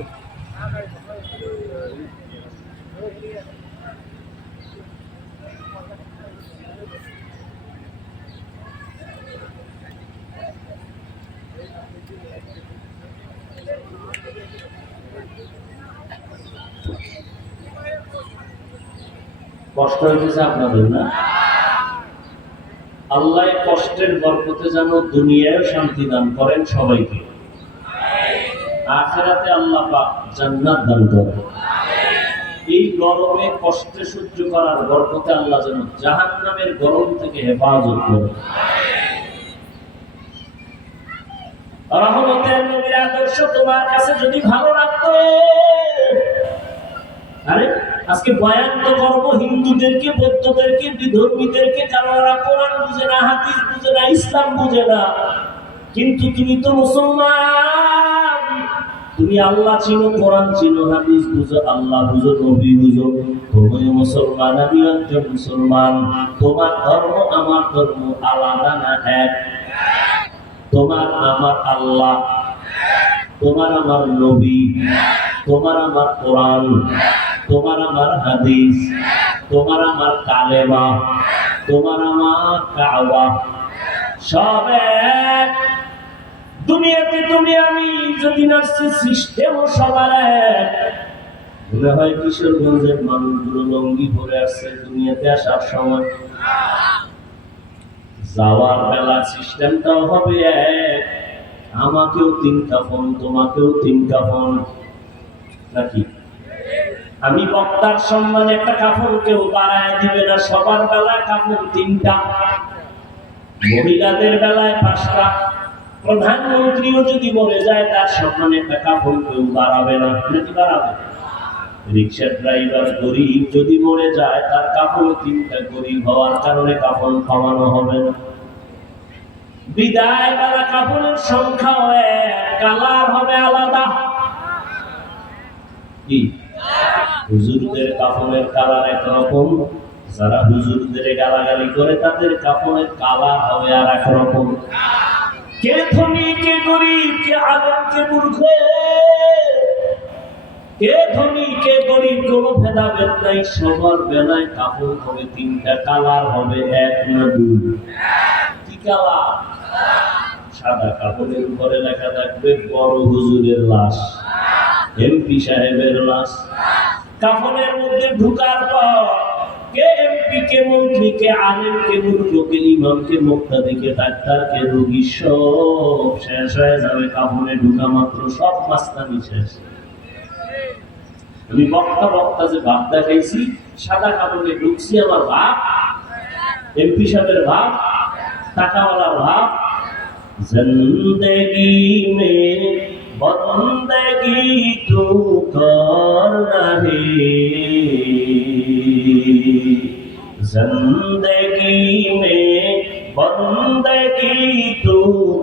কষ্ট হইতেছে আপনাদের না? আল্লাহ কষ্টের বরকতে যেন দুনিয়ায় শান্তি দান করেন সবাইকে, আখিরাতে আল্লাহ পাক জান্নাত দান করেন। এই গরমে কষ্টে সহ্য করার বরকতে আল্লাহ যেন জাহান্নামের গরম থেকে হেফাজত করেন। রহমতের নবীর আদর্শ তোমার কাছে যদি ভালো লাগতো, আরে আজকে বয়ান তো করবো হিন্দুদেরকে, বৌদ্ধদেরকে, বিধর্মীদেরকে, কারণ ওরা কোরআন বুঝে না, হাদিস বুঝে না, ইসলাম বুঝে না। কিন্তু তুমি তো মুসলমান, তুমি আল্লাহ চিনো, কোরআন চিনো, হাদিস বুঝো, আল্লাহ বুঝো, নবী বুঝো, তুমি মুসলমান, আমি একজন মুসলমান। তোমার ধর্ম আমার ধর্ম আলাদা না এক? তোমার আমার আল্লাহ, তোমার আমার নবী, তোমার আমার কোরআন, তোমার আমার হাদিস, তোমার আমার কালেমা, তোমার আমার কাওয়া, সব এক। দুনিয়াতে তুমি আমি যদি নাচছি, সিস্টেমও সবার এক। মনে হয় কিশোরগঞ্জের মানুষগুলো লঙ্গি পরে আসছে দুনিয়াতে আসার সময়, যাওয়ার বেলা সিস্টেমটাও হবে এক। আমাকেও 3 কাফন, তোমাকেও 3 কাফন, নাকি? আমি বক্তার সম্মানে একটা কাফন কেউ বাড়ায় দিবে না, সবার বেলায় কাফন 3টা, মহিলাদের বেলায় 5টা। প্রধানমন্ত্রীও যদি মরে যায় তার সম্মানে একটা কাফন কেউ বাড়াবে না, নাকি বাড়াবে? রিক্সার ড্রাইভার গরিব যদি মরে যায় তার কাফন 3টা, গরিব হওয়ার কারণে কাফন খাওয়ানো হবে না। বিদায় বেলা কাফনের সংখ্যাও এক, কালার হবে আলাদা। কি হুজুরদের কাফনের কালার একরকম, যারা হুজুরদের গালাগালি করে তাদের কাফনের কালার হবে আর একরকম। কে ধনী, কে গরিব, কে আলেম, কে মূর্খ, কে ধনী কে গরিব কোনো ভেদাভেদ নাই, সবার বেলায় কাপড় হবে তিনটা, কালার হবে এক না দুই। কি কালার? সাদা কাপড়ের উপরে লেখা থাকবে বড় হুজুরের লাশ, এমপি সাহেবের লাশ। কাফনের মধ্যে ঢুকার পর কে এমপি কে মন্ত্রী কে আলেম কে মূর্খ কে ইমাম কে মুক্তাদি কে ডাক্তার কে রোগী সব শেষ হয়ে যাবে কাফনে ঢুকা মাত্র, সব মাস্তানি শেষ। আমি বক্তা যে ভাব দেখাইছি, সাদা কাপড়ে ঢুকছি আমার ভাব, এমপি সাহেবের ভাব, টাকাওয়ালার ভাব। जिंदगी में बंदगी तू कर रही, जिंदगी में बंदगी तू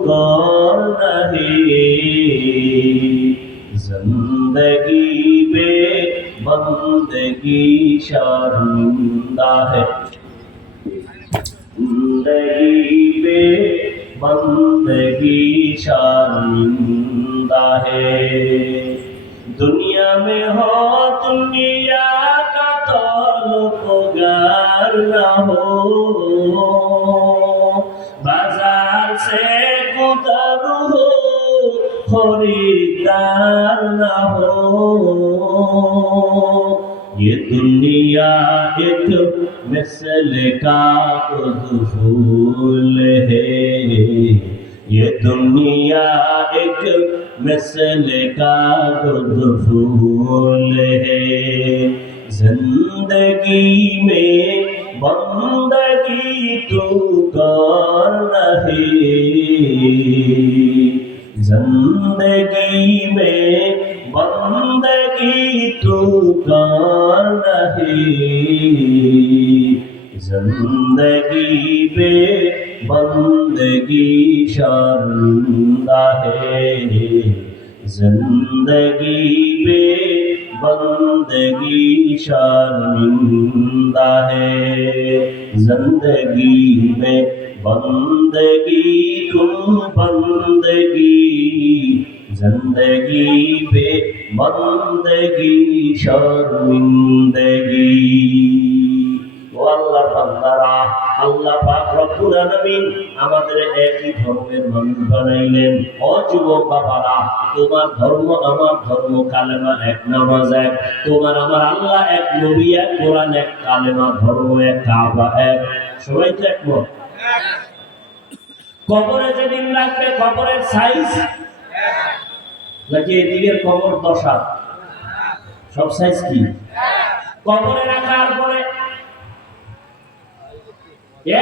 कर रही, जिंदगी में बंदगी शर्मिंदा है, जिंदगी में बंदगी शर्मिंदा है। दुनिया में हो दुनिया का तलबगार न हो, बाजार से गुजर हो खरीदार न हो। ये दुनिया एक मिसल का फूल है, ये दुनिया एक मिसल का फूल है। जिंदगी में बंदगी तू कर रही, जिंदगी में बंदगी तू कर रही, जिंदगी में बंदगी शर्मिंदा है, जिंदगी में बंदगी शर्मिंदा है। जिंदगी में बंदगी तुम बंदगी, जिंदगी पे बंदगी शर्मिंदगी। ও আল্লাহর বান্দারা, আল্লাহ পাক রব্বুল আলামিন আমাদের একই ধর্মের মানুষ বানাইলেন। ও যুবক বাবারা, তোমার ধর্ম আমার ধর্ম, কালেমা এক, নামাজ এক। তোমার আমার আল্লাহ এক, নবী এক, কোরআন এক, কালেমা ধর্ম এক, কাবা এক। সবাই তো একমত? কবরে যেদিন রাখবে কবরের সাইজ নাকি এদিকের কবর 10 হাত? সব সাইজ কি? কবরে রাখার পরে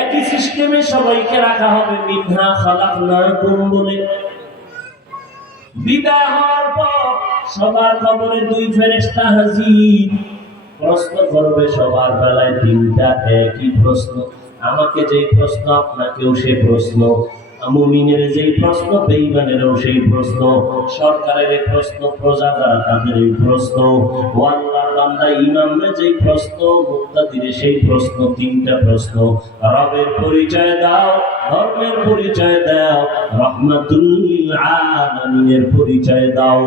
একই সিস্টেমে সবাইকে রাখা হবে, মিনহা খালাকনাকুম বলে। বিদায় হওয়ার পর সবার কবরে 2 ফেরেশতা হাজির, প্রশ্ন করবে সবার বেলায় 3টা একই প্রশ্ন। আমাকে যেই প্রশ্ন আপনাকেও সেই প্রশ্ন, মুমিনের যেই প্রশ্ন বেঈমানেরও সেই প্রশ্ন, সরকারের এই প্রশ্ন, প্রজা যারা তাদের এই প্রশ্ন, ও আল্লাহর বান্দা ইমামের যেই প্রশ্ন, মুক্তাদির সেই প্রশ্ন। 3টা প্রশ্ন। রবের পরিচয় দাও, ধর্মের পরিচয় দাও, রহমাতুল লিল আলামিনের পরিচয় দাও।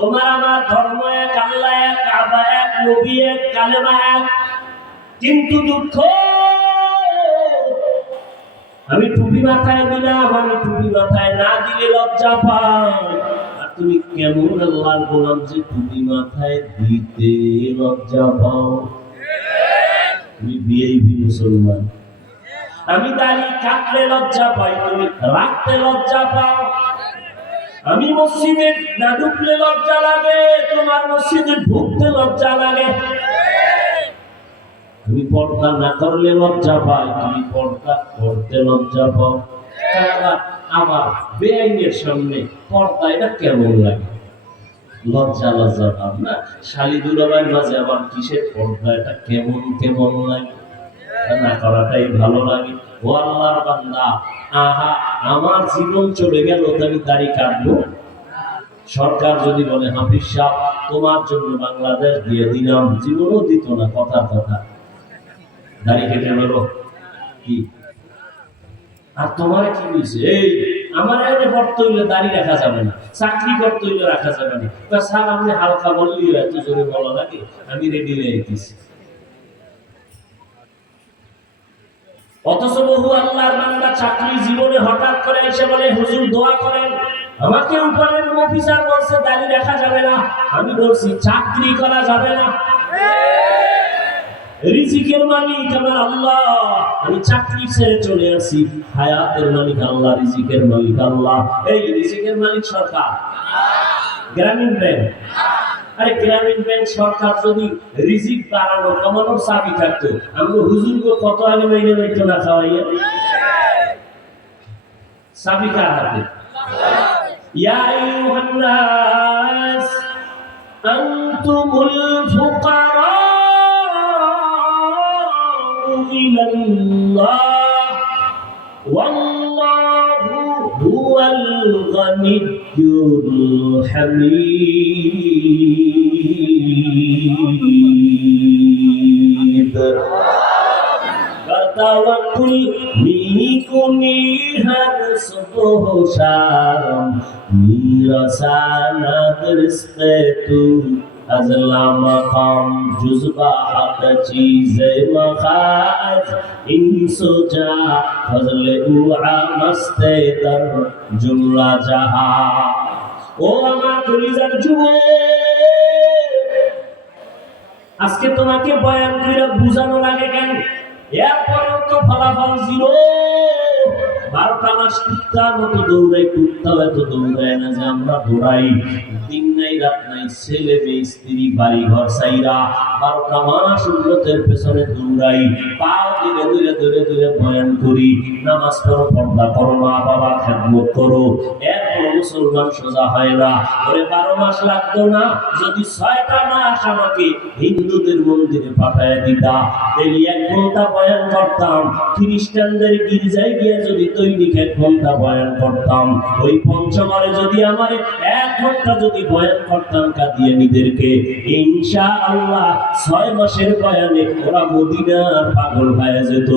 তোমার আমার ধর্ম এক, আল্লাহ এক, কাবা এক, নবী এক, কালেমা এক। কিন্তু দুঃখ, আমি টুপি মাথায় দিলাম, আমি টুপি মাথায় না দিলে লজ্জা পাই। আর তুমি কেমন আল্লাহর গোলাম যে টুপি মাথায় দিতে লজ্জা পাও? তুমি ভিআইপি মুসলমান। আমি দাড়ি কাটলে লজ্জা পাই, তুমি রাখতে লজ্জা পাও। আমি মসজিদে না ঢুকলে লজ্জা লাগে, তোমার মসজিদে ঢুকতে লজ্জা লাগে। তুমি পর্দা না করলে লজ্জা পাই, তুমি পর্দা করতে লজ্জা পাও। আবার বেআইনের সামনে পর্দা, এটা কেমন লাগে? লজ্জা লজ্জা ভাব না? শালি দুলাভাইয়ের মাঝে আবার কিসের পর্দা, এটা কেমন কেমন লাগে? না করাটাই ভালো লাগে। ও আল্লাহর বান্দা, আহা আমার জীবন চলে গেল, আমি দাড়ি কাটবো? সরকার যদি বলে হাফিজ সাহেব তোমার জন্য বাংলাদেশ দিয়ে দিলাম, জীবনও দিত না, কথা কথা দাড়ি কেটে নেব কি? আর তোমার কি হয়েছে? এই আমার এখানে করতে হইলে দাড়ি রাখা যাবে না, চাকরি করতে হইলে রাখা যাবে না। তা স্যার আপনি হালকা বললি এত জোরে বলা লাগে, আমি রেডি হয়ে গেছি। অথচ বহু আল্লাহর বান্দা চাকরি জীবনে হঠাৎ করে এসে বলে হুজুর দোয়া করেন, আমাকে উপরের অফিসার বলছে দাড়ি রাখা যাবে না। আমি বলছি চাকরি করা যাবে না, রিজিকের মালিক আমার আল্লাহ, আমি চাকরি ছেড়ে চলে আসি। হায়াতের মালিক আল্লাহ, রিজিকের মালিক আল্লাহ। এই রিজিকের মালিক সরকার, গ্রামীণ ব্যাংক। আরে গ্রামীণ ব্যাংক সরকার যদি রিজিক বাড়ানো কমানোর চাবি থাকতো, আমরা হুজুরকে কত আগে মেনে নিত না খাওয়াইয়া। চাবি কার হাতে? ইয়া আইয়ুহান নাস আনতুমুল ফুকারা ইলাল্লাহ ওয়াল্লাহু হুয়াল গনিয়্যুল হামিদ। তাওয়াক্কুল মিকুনি হর সুবহ শাম মিরাসানা দরসতে তু अज़ला मकाम जुज़बा हक़ चीज़े मखाज इंसो जा फज़ल उआ मस्ते दर जुमला जहा। ও আমার কলিজার যুবক, আজকে তোমাকে বয়ান করে বুঝানো লাগে কেন? এরপরেও তো ফলাফল জিরো। 12টা মাস কুত্তার মতো দৌড়াই, কুত্তাও এত দৌড়ায় না যে আমরা দৌড়াই। দিন নাই রাত নাই, ছেলে মেয়ে স্ত্রী বাড়ি ঘর সাইরা 12টা মাস উন্নতের পেছনে দৌড়াই। পাও ধীরে ধীরে ধীরে ধীরে বয়ান করি, নামাজ পড়ো, পর্দা করো, মা বাবার খেদমত করো। এরপর মুসলমান সোজা হয় না। ওরে 12 মাস লাগতো না যদি 6টা মাস আমাকে হিন্দুদের মন্দিরে পাঠায় দিতা, তাহলে 1 ঘন্টা বয়ান করতাম। খ্রিস্টানদের গির্জায় গিয়ে যদি দৈনিক 1 ঘন্টা বয়ান করতাম, ওই পঞ্চগড়ে যদি আমার 1 ঘন্টা যদি বয়ান করতাম কাদিয়ানীদেরকে, ইনশাআল্লাহ 6 মাসের বয়ানে ওরা মদিনার পাগল হয়ে যেত।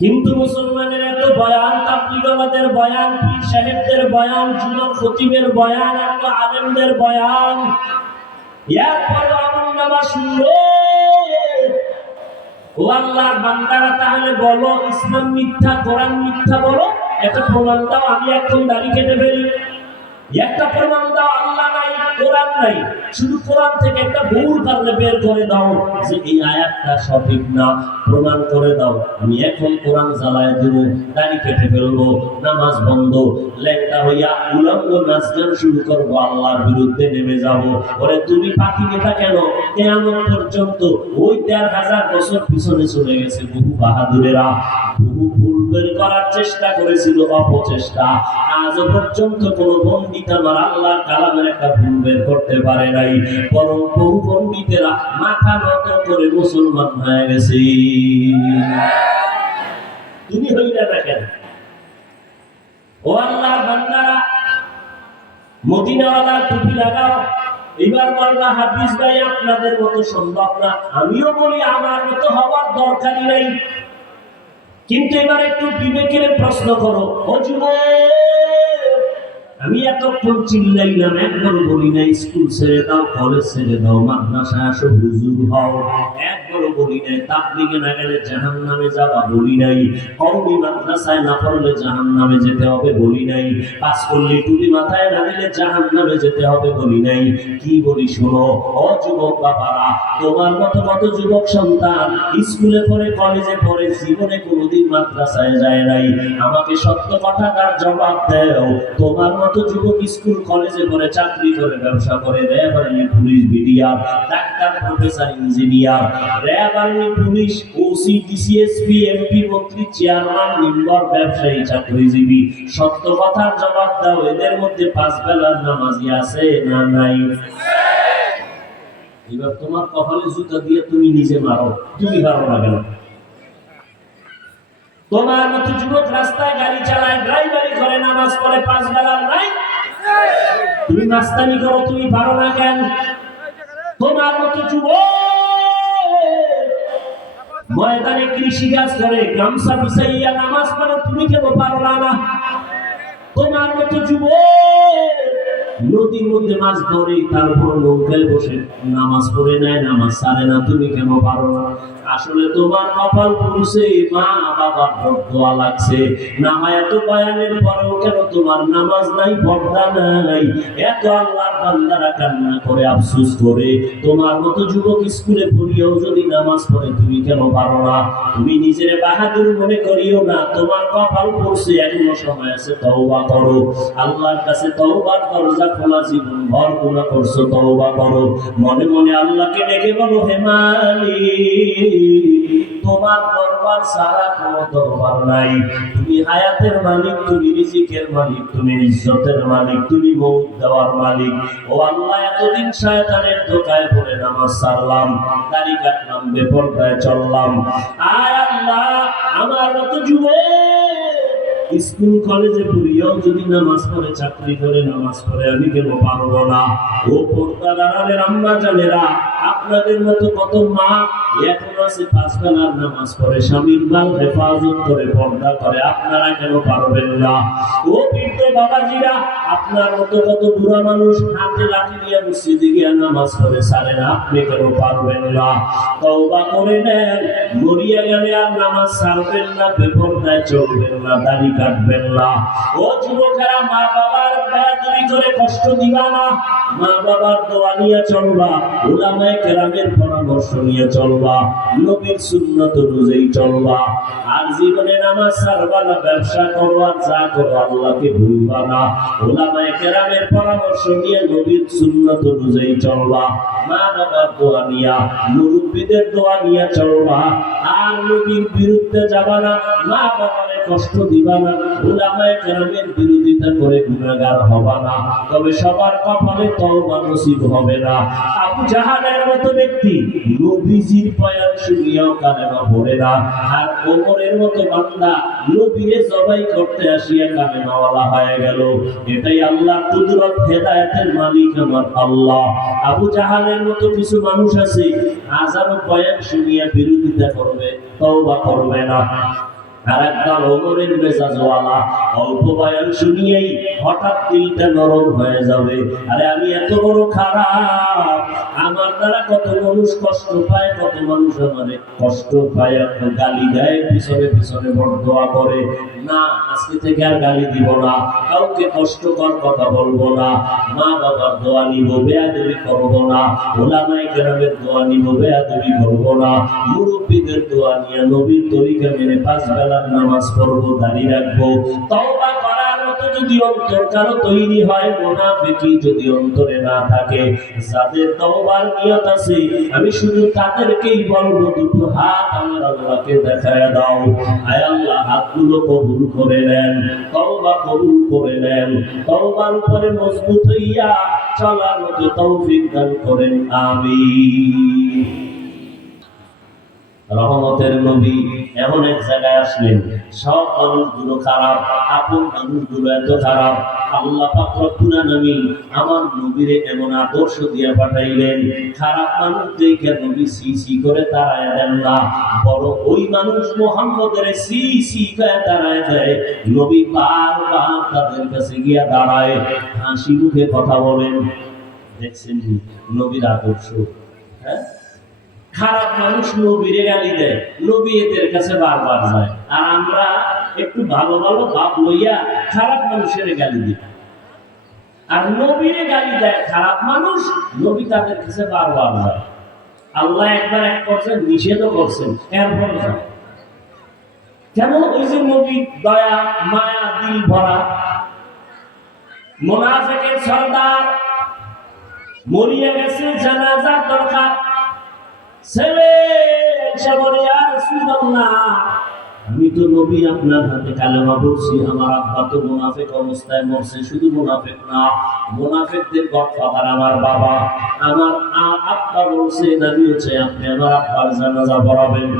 কিন্তু মুসলমানের এত বয়ান, তাবলীগীদের বয়ান, পীর সাহেবদের বয়ান, জুমার খতিবের বয়ান, এত আলেমদের বয়ান, এরপর আমল নামা শুনলো। ও আল্লাহর বান্দারা, তাহলে বলো ইসলাম মিথ্যা, কোরআন মিথ্যা, বলো একটা প্রমাণ দাও, আমি এখন দাড়ি কেটে ফেলি। একটা প্রমাণ দাও, আল্লাহ নাই, কোরআন নাই, শুধু কোরআন থেকে একটা ভুল পারলে বের করে দাও যে এই আয়াতটা সঠিক না, প্রমাণ করে দাও। আমি এখন কোরআন জ্বালায় দেবো, দাড়ি কেটে ফেলবো, নামাজ বন্ধ, লেংটা হইয়া উলঙ্গ নাচ গান শুরু করবো, আল্লাহর বিরুদ্ধে নেমে যাব। ওরে তুমি পাখি নেতা কেন? কিয়ামত পর্যন্ত ওই ১,৫০০ বছর পিছনে চলে গেছে বহু বাহাদুরেরা, বহু ভুল বের করার চেষ্টা করেছিল, অপচেষ্টা। আজ পর্যন্ত কোন পণ্ডিত আমার আল্লাহর কালামের একটা ভুল বের করতে পারে নাই, বরং বহু পণ্ডিতেরা মাথা নত করে মুসলমান হয়ে গেছে। তুমি হইলে না কেন? ও আল্লাহর বান্দারা, মদিনাওয়ালা টুপি লাগাও। এবার বলবা হাফিজ ভাই আপনাদের মতো সম্ভব না। আমিও বলি আমার মতো হওয়ার দরকারই নাই। কিন্তু এবার একটু বিবেকের প্রশ্ন করো। ও যুবক, আমি এতক্ষণ চিল্লাইলাম, একবার বলি নাই স্কুল ছেড়ে দাও, কলেজ ছেড়ে দাও, মাদ্রাসায় আসো, হুজুর হও। একবারও বলি নাই তাবলীগে না গেলে জাহান্নামে যাবা, বলি নাই কওমি মাদ্রাসায় না পড়লে জাহান্নামে যেতে হবে, বলি নাই পাস করলে টুপি মাথায় না দিলে জাহান্নামে যেতে হবে, বলি নাই। কি বলি শোনো, ও যুবক বাবারা, তোমার মতো কত যুবক সন্তান স্কুলে পড়ে, কলেজে পড়ে, জীবনে কোনোদিন মাদ্রাসায় যায় নাই। আমাকে সত্য কথাটার জবাব দাও। তোমার মতো যুবক স্কুল কলেজে পড়ে, চাকরি করে, ব্যবসা করে, RAB army, police, BDR, doctor, professor, engineer, RAB army, police, OC, DC SP, MP, মন্ত্রী, চেয়ারম্যান, মেম্বার, ব্যবসায়ী, চাকরিজীবী, সত্য কথার জবাব দাও। এদের মধ্যে 5 বেলার নামাজি আছে না নাই? এবার তোমার কপালে জুতা দিয়ে তুমি নিজে মারো, তুমি পারো না কেন? তোমার মতো যুবক রাস্তায় গাড়ি চালায়, ড্রাইভারি করে, নামাজ পড়ে, 5 বেলার নাই, তুমি মাস্তানি করো, তুমি পারো না কেন? তোমার মতো যুবক ময়দানে কৃষি কাজ করে গামছা বিছাইয়া নামাজ পড়ে, তুমি কেন পারো না? তোমার মতো যুবক নদীর মধ্যে মাছ ধরে তারপর নৌকায় বসে নামাজ পড়ে নেয়, নামাজ ছাড়ে না, তুমি কেন পারো না? আসলে তোমার কপাল পুরুষে মা বাবা দোয়া লাগছে না হয় এত বয়ানের পরেও কেন তোমার নামাজ নাই, পর্দা নাই? এত আল্লাহর বান্দারা কান্না করে আফসোস করে, তোমার মতো যুবক স্কুলে পড়িয়েও যদি নামাজ পড়ে, তুমি কেন পারো না? তুমি নিজের বাহাদুর মনে করিও না, তোমার কপাল পড়ছে, এখনো সময় আছে, তওবা করো। আল্লাহর কাছে তওবার দরজা খোলা, জীবন ভর গুনাহ করছো, তওবা করো। মনে মনে আল্লাহকে ডেকে বলো, হে মালিক, তোমার দরবার ছাড়া কোনো দরবার নাই। তুমি হায়াতের মালিক, তুমি রিজিকের মালিক, তুমি ইজ্জতের মালিক, তুমি মৌত দেওয়ার মালিক। ও আল্লাহ, এতদিন শয়তানের ধোঁকায় পড়ে নামাজ ছাড়লাম, দাড়ি কাটলাম, বেপরদায় চললাম। আয় আল্লাহ, আমার মতো যুবক স্কুল কলেজে পড়িয়াও যদি নামাজ পড়ে, চাকরি করে নামাজ পড়ে, আমি কেন পারবো না? ও পর্দার আড়ালের আম্মা জানেরা, আপনাদের মতো কত মা এখন আছে পাঁচ বেলার নামাজ পড়ে, স্বামীর মাল হেফাজত করে, পর্দা করে, আপনারা কেন পারবেন না? ও বৃদ্ধ বাবাজিরা, আপনার মতো কত বুড়া মানুষ হাতে লাঠি দিয়ে মসজিদে গিয়ে নামাজ পড়ে, ছাড়ে না, আপনি কেন পারবেন না? তওবা করে নেন, মরিয়া গেলে আর নামাজ ছাড়বেন না, বেপরদায় চলবেন না, দাড়ি কাটবেন না। ও যুবকেরা, মা বাবার বেয়াদবি করে কষ্ট দিবা না, মা বাবার দোয়া নিয়ে চলবা, উলামায়ে কেরামের পরামর্শ নিয়ে চলবা, নবীর সুন্নাত অনুযায়ী চলবা। আর জীবনে নামাজ ছাড়বা না, ব্যবসা করো আর যা করো, আল্লাহকে ভুলবা না। উলামায়ে কেরামের পরামর্শ নিয়ে নবীর সুন্নাত অনুযায়ী চলবা, মা বাবার দোয়া নিয়া, মুরব্বিদের দোয়া নিয়ে চলবা। আর নবীর বিরুদ্ধে যাবা না, মা বাবারে কষ্ট দিবা না, উলামায়ে কেরামের বিরোধিতা করে গুনাহগার হবা না। তবে সবার কপালে তওবা নসিব হবে না। আবু জাহালের মতো ব্যক্তি নবীজির বয়ান শুনিয়াও কালেমা পড়ে না, আর ওমরের মতো বান্দা নবীরে জবাই করতে আসিয়া কালেমাওয়ালা হয়ে গেল। এটাই আল্লাহর কুদরত, হেদায়েতের মালিক আমার আল্লাহ। আবু জাহালের মতো কিছু মানুষ আছে, হাজারো বয়ান শুনিয়া বিরোধিতা করবে, তওবা করবে না। আর একদল ওমরের মেজাজওয়ালা, অল্প বয়ান শুনিয়েই হঠাৎ দিলটা নরম হয়ে যাবে। আরে আমি এত বড় খারাপ, আমার দ্বারা কত মানুষ কষ্ট পায়, কত মানুষ আমারে কষ্ট পায়, গালি দেয়, পিছনে পিছনে বরদোয়া করে। না, আজকে থেকে আর গালি দিব না, কাউকে কষ্টকর কথা বলবো না, মা বাবার দোয়া নিব, বেয়াদবি করবো না, উলামায়ে কেরামের দোয়া নিব, বেয়াদবি করবো না, মুরব্বিদের দোয়া নিয়ে নবীর তরিকা মেনে পাঁচ বেলা নামাজ পড়বো, দাঁড়িয়ে রাখবো। তওবা করার মতো যদি অন্তর কারো তৈরি হয়, মুনাফিকি যদি অন্তরে না থাকে, যাদের তওবার নিয়ত আছে, আমি শুধু তাদেরকেই বলবো, দুটো হাত আমার আল্লাহকে দেখায় দাও। আয় আল্লাহ, হাতগুলো কবুল করে নেন, তওবা কবুল করে নেন, তওবার উপরে মজবুত হইয়া চলার মতো তৌফিক দান করেন, আমিন। রহমতের নবী এমন এক জায়গায় আসলেন, সব মানুষগুলো খারাপ, আপন মানুষগুলো এত খারাপ। আল্লাহ পাক রব্বুল আলামিন আমার নবীরে এমন আদর্শ দিয়ে পাঠাইলেন, খারাপ মানুষ দেখে নবী সি সি করে তাড়ায় দেন না, বড় ওই মানুষ মুহাম্মদের সি সি করে তাড়ায় দেয়। নবী বারবার তাদের কাছে গিয়া দাঁড়ায়, হাসি মুখে কথা বলেন। দেখছেন নবীর আদর্শ। হ্যাঁ, খারাপ মানুষ নবীরে গালি দেয়, নবী এদের কাছে বারবার যায়, আর আমরা একটু ভালো ভালো ভাব লইয়া খারাপ মানুষের গালি দিই। আর নবীরে গালি দেয় খারাপ মানুষ, নবী তাদের কাছে বারবার যায়। আল্লাহ একবার এক পর্যায়ে নিষেধও করছেন, এরপর যায় কেন? ওই যে নবী দয়া মায়া দিল ভরা, মুনাফিকের সর্দার মরিয়া গেছে, জানাজার দরকার, ছেলে এসে বলে, ইয়া রাসূলুল্লাহ, আমি তো নবী আপনার হাতে কালেমা পড়ছি, আমার আব্বা তো মুনাফিক অবস্থায় মরছে। শুধু মুনাফিক না, মুনাফিকদের গডফাদার আমার বাবা, আমার আব্বা বলছে, নবী হচ্ছে, আপনি আমার আব্বার জানাজা পড়াবেন।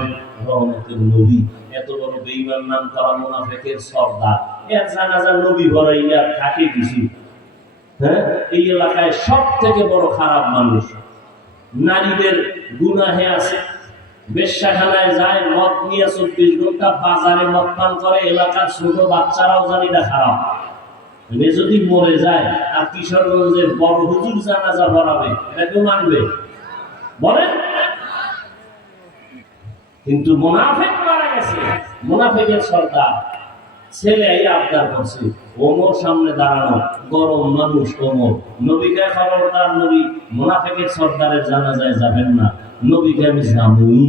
রহমতের নবী, এত বড় বেঈমান নাম করা মুনাফিকের সর্দার, এর জানাজা নবী পড়াইয়া থাকে কিছু? হ্যাঁ, এই এলাকায় সব থেকে বড় খারাপ মানুষ। নারীদের গুনাহে আছে, বেশ্যাখানায় যায়, মদ নিয়ে 24 ঘন্টা বাজারে মদ পান করে, এলাকার ছোট বাচ্চারাও জানি না খারাপ। এ যদি মরে যায় আর কিশোরগঞ্জের বড় হুজুর জানাজা পড়াবে, এটা কেউ মানবে? বলেন। কিন্তু মুনাফিক মারা গেছে, মুনাফিকের সর্দার ছেলে আবদার করছে, ওমর সামনে দাঁড়ানো, গরম মানুষ ওমর, নবীকে খবরদার, নবী মুনাফিকের সর্দারের জানাজায় যাবেন না, নবীকে আমি জানুই।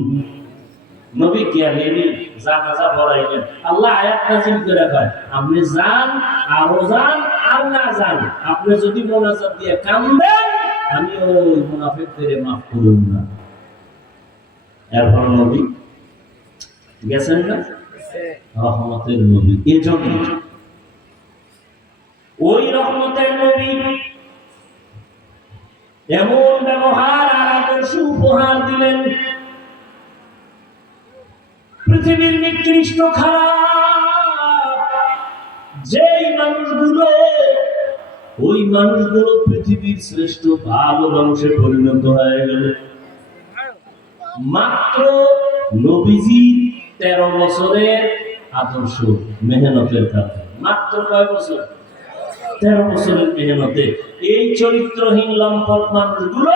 নবী গেলেনি, জানাজা পড়াইলেন। আল্লাহ আয়াত নাযিল করে কয়, আপনি যান, আরো যান, আর না যান, আপনি যদি মোনাজাত দিয়ে কান্দেন, আমি ওই মুনাফিকদের মাফ করুন না। এরপর নবী গেছেন না, রহমতের নবী। এজন্য ওই রহমতের নবী এমন ব্যবহার আর আদর্শ উপহার দিলেন, পৃথিবীর নিকৃষ্ট খারাপ যেই মানুষগুলো, ওই মানুষগুলো পৃথিবীর শ্রেষ্ঠ ভালো মানুষে পরিণত হয়ে গেল মাত্র নবীজি 13 বছরের আদর্শ মেহনতের কারণে। মাত্র কয় বছর? 13 বছরের মেহনতে এই চরিত্রহীন লম্পট মানুষগুলো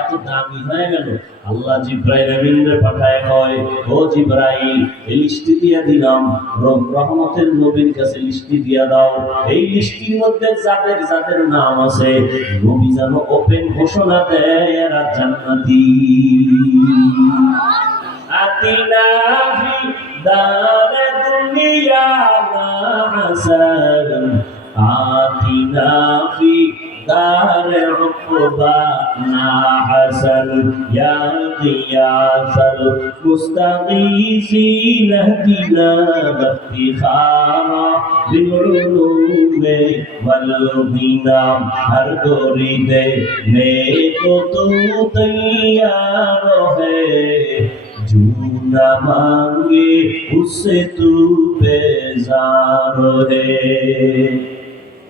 এত দামি হয়ে গেল। আল্লাহ জিব্রাইল আমিনরে পাঠায়, কয়, ও জিব্রাইল, এই লিস্টি দিয়া দিলাম, রহমতের নবীর কাছে লিস্টি দিয়া দাও। এই লিস্টির মধ্যে যাদের যাদের নাম আছে, নবী যেন ওপেন ঘোষণা দেয়, এরা জান্নাতি। আতিনা ফি দারে দুনিয়া না হাসান, আতিনা ফি দারে উকবা না হাসান, ইয়া গিয়াসাল মুস্তাগীসিন ইহদিনা ইফতিখারা বিল উলুমে ওয়াল গিনাম, হর গরিদে নেকো তু তৈয়ার হে, जो न मांगे उससे तू बेजार है।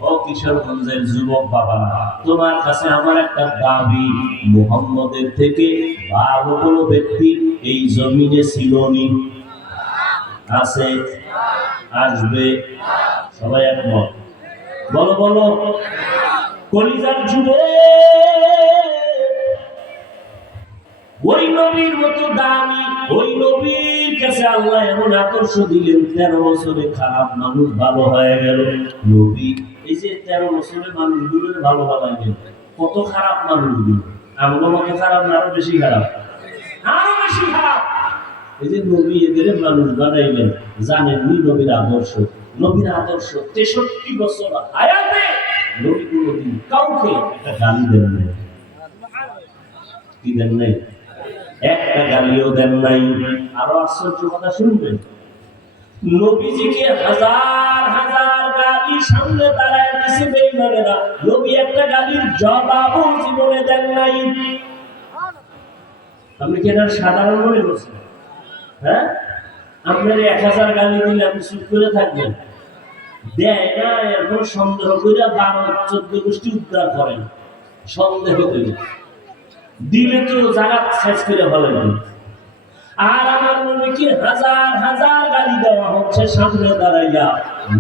ও কিশোরগঞ্জের যুবক বাবা, তোমার কাছে আমার একটা দাবি, মুহাম্মদের থেকে ভালো কোনো ব্যক্তি এই জমিনে ছিলনি? আছে? আসবে? সবাই একমত? বলো বলো। কলিজার যুবক, ওই নবীর মতো দামি, ওই নবীর কাছে আল্লাহ এমন আদর্শ দিলেন, 13 বছরে খারাপ মানুষ ভালো হয়ে গেল। নবী এই যে 13 বছরের মানুষগুলো ভালো বানাইলেন, কত খারাপ মানুষগুলো, আমগো মতো খারাপ না, আরো বেশি খারাপ, আরো বেশি খারাপ। এই যে নবী এদের মানুষ বানাইলেন, জানেননি নবীর আদর্শ? নবীর আদর্শ 63 বছর হায়াতে নবী কোনদিন কাউকে একটা গালি দেন নাই। কি দেন নাই? একটা গালিও দেন নাই। আরো আশ্চর্য কথা শুনবেন, নবীজিকে হাজার হাজার গালি সামনে দাঁড়ায় দিছে বেঈমানেরা, নবী একটা গালির জবাবও জীবনে দেন নাই। আপনি কি এটা সাধারণ মনে করছেন? হ্যাঁ, আপনার 1000 গালি দিলে আপনি চুপ করে থাকবেন? দেয় না, এরপর সন্দেহ করে 12-14 গোষ্ঠী উদ্ধার করেন, সন্দেহ করে দিলে তো জাগাত শেষ করে ফেলেন। আর আমার নবীকে হাজার হাজার গালি দেওয়া হচ্ছে সামনে দাঁড়াইয়া,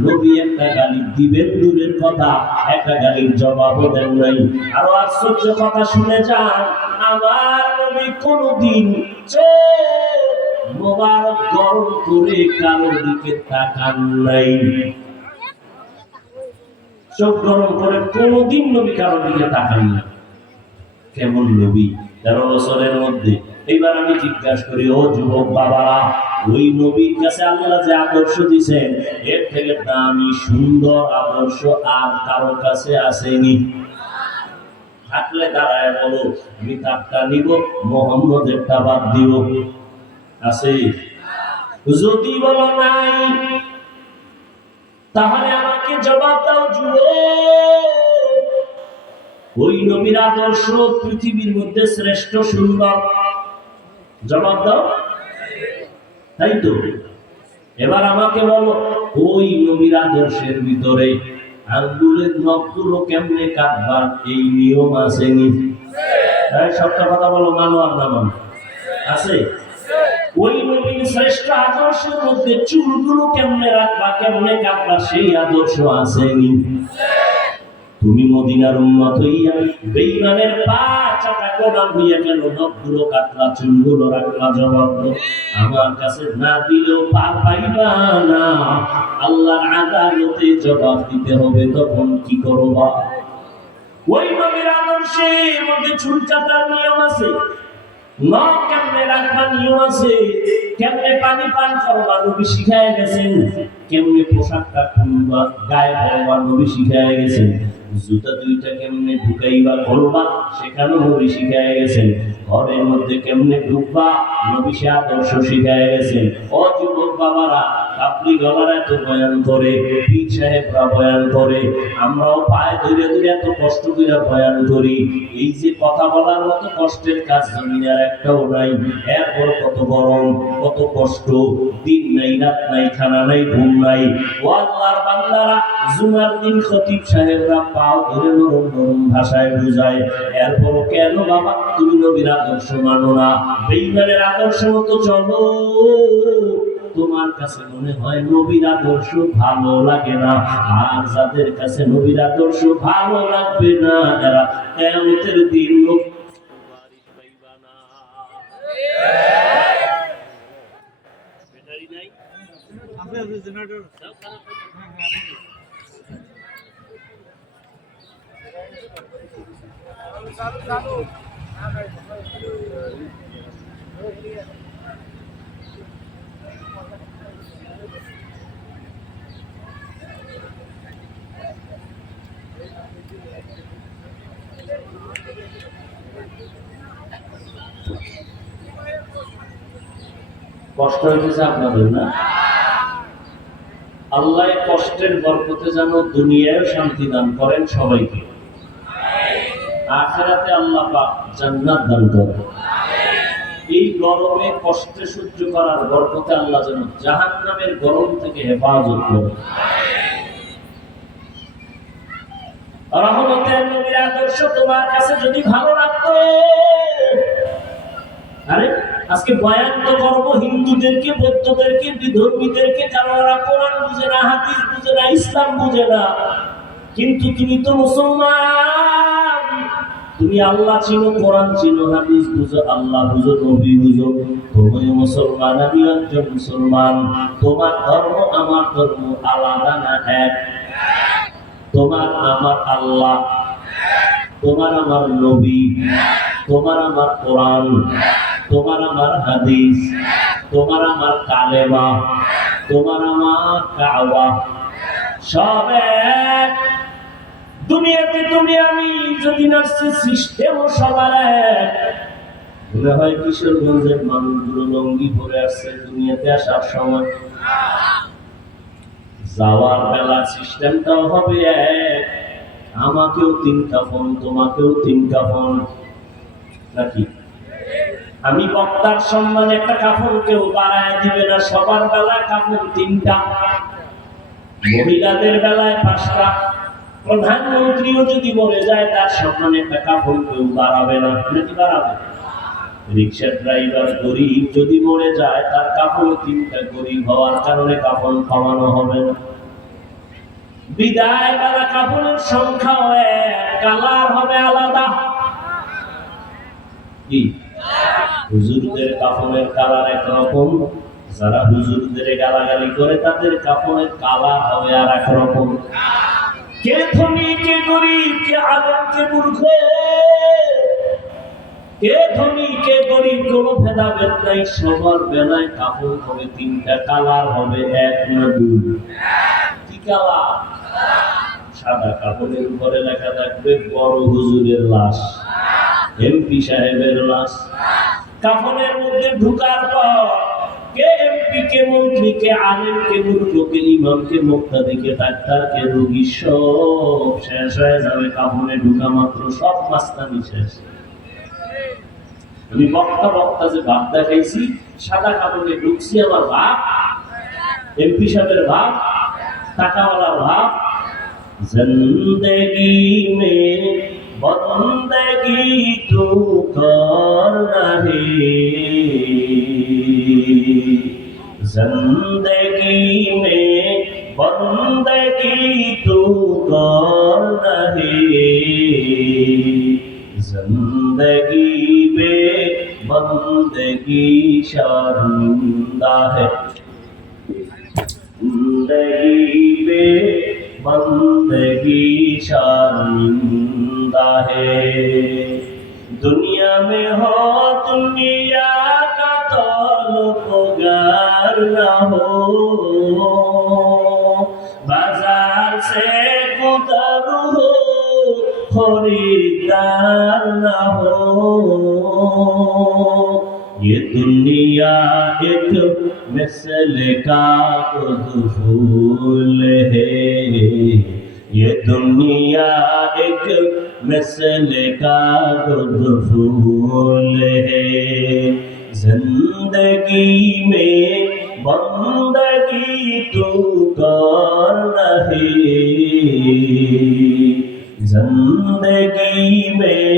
নবী একটা গালি দিবেন দূরের কথা, একটা গালির জবাবও দেন নাই। আরো আশ্চর্য কথা শুনে যান, আমার নবী কোনদিন চোখ মোবারক গরম করে কারোর দিকে তাকান নাই। চোখ গরম করে কোনদিন নবী কারোর দিকে তাকান না। কেমন নবী 13 বছরের মধ্যে। এইবার আমি জিজ্ঞাসা করি, ও যুবক বাবারা, ওই নবীর কাছে আল্লাহ যে আদর্শ দিয়েছেন, এর থেকে দামি সুন্দর আদর্শ আর কারো কাছে আসেনি? থাকলে দাঁড়ায় বলো, আমি তারটা নিব, মুহাম্মদেরটা বাদ দিব। আছে? যদি বলো নাই, তাহলে আমাকে জবাব দাও যুবক, ওই নবীর আদর্শ পৃথিবীর মধ্যে শ্রেষ্ঠ সুন্দর? জবাব দাও। তাই তো? এবার আমাকে বলো, ওই নবীর আদর্শের ভিতরে আঙ্গুলের নখগুলো কেমনে কাটবার এই নিয়ম আসেনি? তাই সবটা কথা বলো, মানো আর না মানো? আছে? শ্রেষ্ঠ আদর্শের মধ্যে চুলগুলো কেমনে রাখবা, কেমনে কাটবা, সেই আদর্শ আসেনি। তুমি মদিনার উম্মত হইয়া বেঈমানের পা চাটা গোলাম হইয়া কেন নখগুলো কাটলা, চুলগুলো রাখলা? জবাব দাও। আমার কাছে না দিলেও পার পাইবা না, আল্লাহর আদালতে জবাব দিতে হবে। তখন কি করবা? ওই নবীর আদর্শের মধ্যে চুল কাটার নিয়ম আছে, নখ কেমনে রাখবা নিয়ম আছে, কেমনে পানি পান করবা নবী শিখায় গেছেন, কেমনে পোশাকটা খুলবা গায়ে পরবা নবী শিখায় গেছেন, জুতা দুইটা কেমনে ঢুকাইবা খুলবা সেখানেও নবী শিখায় গেছেন, ঘরের মধ্যে কেমনে ঢুকবা নবী সে আদর্শ শিখায় গেছেন। ও যুবক বাবারা, আপনি গলার এত বয়ান করে, পীর সাহেবরা বয়ান করে, আমরাও পায়ে ধরে ধরে এত কষ্ট করে বয়ান করি। এই যে কথা বলার মতো কষ্টের কাজ জমিনের একটাও নাই। এরপর কত গরম, কত কষ্ট, দিন নাই রাত নাই, খানা নাই ঘুম নাই। ও আল্লাহর বান্দারা, জুমার দিন খতিব সাহেবরা পাও ধরে নরম নরম ভাষায় বুঝায়। এরপরও কেন বাবা তুমি নবীর আদর্শ মানো না, বেঈমানের আদর্শ মতো চলো? তোমার কাছে মনে হয় নবীর আদর্শ ভালো লাগে না, আর যাদের কাছে নবীর আদর্শ ভালো লাগবে না, এরা কিয়ামতের দিন সুপারিশ পাইবা না। ব্যাটারি নাই আছে জেনারেটর চালু চালু। কষ্ট হইতেছে আপনাদের না? আল্লাহ কষ্টের বরকতে যেন দুনিয়ায় শান্তি দান করেন সবাইকে, আখিরাতে আল্লাহ পাক জান্নাত দান করেন। এই গরমে কষ্টে সহ্য করার বরকতে আল্লাহ যেন জাহান্নামের গরম থেকে হেফাজত করেন। রহমতের নবীর আদর্শ তোমার কাছে যদি ভালো লাগতো, আরে আজকে বয়ান তো করবো হিন্দুদেরকে, বৌদ্ধদেরকে, বিধর্মীদেরকে, কারণ ওরা কোরআন বুঝে না, হাদিস বুঝে না, ইসলাম বুঝে না। কিন্তু তুমি তো মুসলমান, তুমি আল্লাহ চিনো, কোরআন চিনো, হাদিস বুঝো, আল্লাহ বুঝো, নবী বুঝো, তুমি মুসলমান, আমি একজন মুসলমান। তোমার ধর্ম আমার ধর্ম আলাদা না এক? তোমার আমার আল্লাহ, তোমার আমার নবী, তোমার আমার কোরআন, তোমার আমার হাদিস, তোমার আমার কালেমা, তোমার আমার কাওয়া, সব এক। দুনিয়াতে তুমি আমি যদি নাচছি, সিস্টেম সবার এক। মনে হয় কিশোরগঞ্জের মানুষগুলো লঙ্গি পরে আসছে দুনিয়াতে আসার সময়, যাওয়ার বেলা সিস্টেমটাও হবে এক। আমাকেও 3 কাফন, তোমাকেও 3 কাফন, নাকি? আমি বক্তার সম্মানে একটা কাফন কেউ বাড়ায় দিবে না, সবার বেলায় কাফন 3টা, মহিলাদের বেলায় 5টা। প্রধানমন্ত্রীও যদি মরে যায় তার সম্মানে একটা কাফন কেউ বাড়াবে না, নাকি বাড়াবে? রিক্সা ড্রাইভার গরিব যদি মরে যায় তার কাফন 3টা, গরিব হওয়ার কারণে কাফন কমানো হবে না। বিদায় বেলা কাফনের সংখ্যা এক, কালার হবে আলাদা। কি হুজুরদের কাফনের কালার একরকম, যারা হুজুরদের গালাগালি করে তাদের কাফনের কালার হবে আর একরকম। কে ধনী, কে গরিব, কে আলেম, কে মূর্খ, কে ধনী, কে গরিব, কোনো ভেদাভেদ নাই। সবার বেলায় কাফন হবে 3টা, কালার হবে 1 না 2? কি কালার? সাদা কাপড়ের উপরে লেখা থাকবে বড় হুজুরের লাশ, এমপি সাহেবের লাশ। কাফনের মধ্যে ঢুকার পর কে এমপি, কে মন্ত্রী, কে আলেম, কে মূর্খ, কে ইমাম, কে মুক্তাদি, কে ডাক্তার, কে রোগী, সব শেষ হয়ে যাবে কাফনে ঢুকা মাত্র, সব মাস্তানি শেষ। আমি বক্তা যে ভাব দেখাইছি, সাদা কাপড়ে ঢুকছি, আমার ভাব এমপি সাহেবের ভাব, টাকাওয়ালার ভাব। जिंदगी में बंदगी तू कर रही, जिंदगी में बंदगी तू कर रहे, जिंदगी में बंदगी शर्मिंदा है, जिंदगी में बंदगी शर्मिंदा है। दुनिया में हो दुनिया का तलबगार न हो, बाजार से गुजर हो खरीदार न हो। ये दुनिया एक मिसल का फूल है, ये दुनिया एक मिसल का फूल है। जिंदगी में बंदगी तू कर रहे, जिंदगी में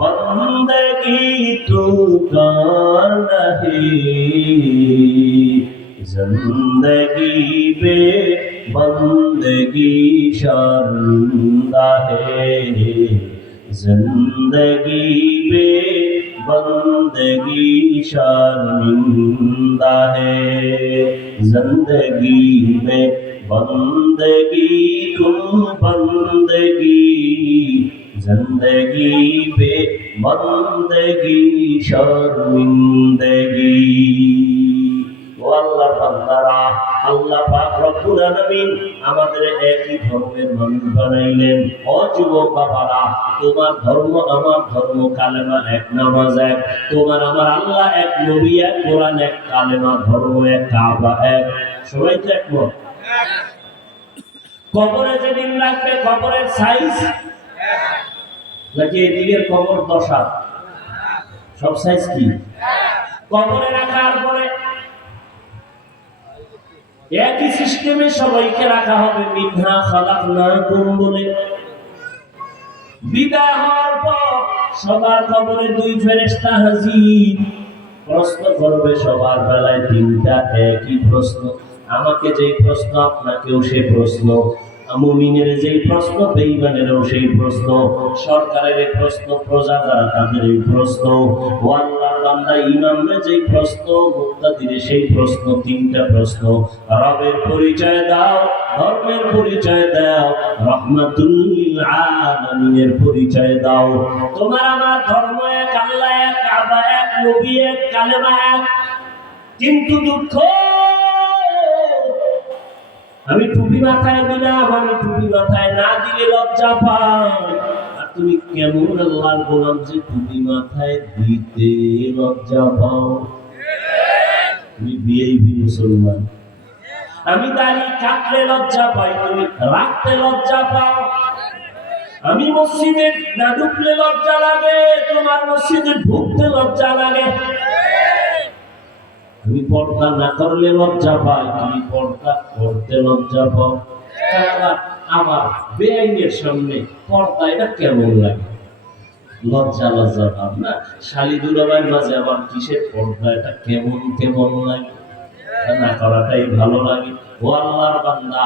बंदगी तू कर रहे, जिंदगी में बंदगी शर्मिंदा है, जिंदगी में बंदगी शर्मिंदा है। जिंदगी में बंदगी तुम बंदगी, जिंदगी पे बंदगी शर्मिंदगी। ও আল্লাহর বান্দারা, আল্লাহ পাক রব্বুল আলামিন আমাদের একই ধর্মের মানুষ বানাইলেন। ও যুবক বাবারা, তোমার ধর্ম আমার ধর্ম, কালেমা এক, নামাজ এক, তোমার আমার আল্লাহ এক, নবী এক, কোরআন এক, কালেমা ধর্ম এক, কাবা এক, সবাই তো একমত। কবরে যেদিন রাখবে কবরের সাইজ নাকি এদিকের কবর দশা, সব সাইজ কি? কবরে রাখার পরে একই সিস্টেমে সবাইকে রাখা হবে, মিনহা খালাকনাকুম বলে। বিদায় হওয়ার পর সবার কবরে দুই ফেরেশতা হাজির, প্রশ্ন করবে সবার বেলায় তিনটা, একই প্রশ্ন। আমাকে যেই প্রশ্ন আপনাকেও সেই প্রশ্ন, মুমিনের যেই প্রশ্ন বেঈমানেরও সেই প্রশ্ন, সরকারের এই প্রশ্ন, প্রজা যারা তাদের এই প্রশ্ন, ও আল্লাহর বান্দা ইমামরা যেই প্রশ্ন, মুক্তাদিরে সেই প্রশ্ন, তিনটা প্রশ্ন। রবের পরিচয় দাও, ধর্মের পরিচয় দাও, রহমাতুল লিল আলামিনের পরিচয় দাও। তোমার আমার ধর্ম এক, আল্লাহ এক, কাবা এক, নবী এক, কালেমা এক। কিন্তু দুঃখ, আমি টুপি মাথায় দিলাম, আমি টুপি মাথায় না দিলে লজ্জা পাই। আর তুমি কেমন আল্লাহর গোলাম যে টুপি মাথায় দিতে লজ্জা পাও? তুমি ভিআইপি মুসলমান। আমি দাড়ি কাটলে লজ্জা পাই, তুমি রাখতে লজ্জা পাও। আমি মসজিদে না ঢুকলে লজ্জা লাগে, তোমার মসজিদে ঢুকতে লজ্জা লাগে। আমি পর্দা না করলে লজ্জা পাই, তুমি পর্দা করতে লজ্জা পাও। আমার বেআইনের সামনে পর্দা, এটা কেমন লাগে? লজ্জা লজ্জা ভাব না? শালি দুলাভাইয়ের মাঝে আবার কিসের পর্দা, এটা কেমন কেমন লাগে? না করাটাই ভালো লাগে। ও আল্লাহর বান্দা,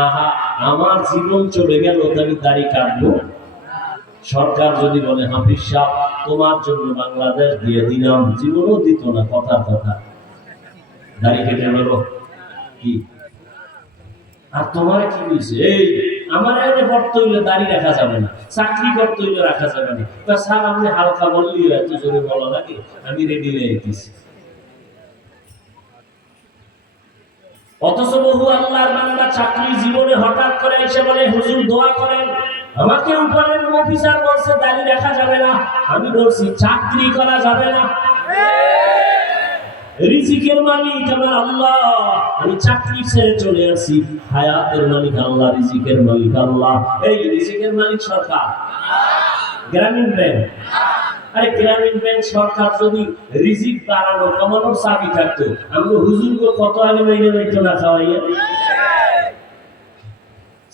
আহা আমার জীবন চলে গেল, আমি দাড়ি কাটবো? সরকার যদি বলে হাফিজ সাহেব তোমার জন্য বাংলাদেশ দিয়ে দিলাম, জীবনও দিত না, কথা কথা দাড়ি কেটে নেব কি? আর তোমার কি হয়েছে? এই আমার এনে পড়তে হইলে দাড়ি রাখা যাবে না, চাকরি করতে হইলে রাখা যাবে না। স্যার আপনি হালকা বললেই এত জোরে বলা লাগে, আমি রেডি হয়ে গেছি। অথচ বহু আল্লাহর বান্দা চাকরি জীবনে হঠাৎ করে এসে বলে হুজুর দোয়া করেন, আমাকে উপরের অফিসার বলছে দাড়ি রাখা যাবে না। আমি বলছি চাকরি করা যাবে না। রিজিকের মালিক আমার আল্লাহ, আমি চাকরি ছেড়ে চলে আসি। হায়াতের মালিক আল্লাহ, রিজিকের মালিক আল্লাহ। এই রিজিকের মালিক সরকার, গ্রামীণ ব্যাংক। আরে গ্রামীণ ব্যাংক সরকার যদি রিজিক বাড়ানো কমানোর চাবি থাকতো, আমরা হুজুরকে কত আগে মেরে লইতো না খাওয়াইয়া?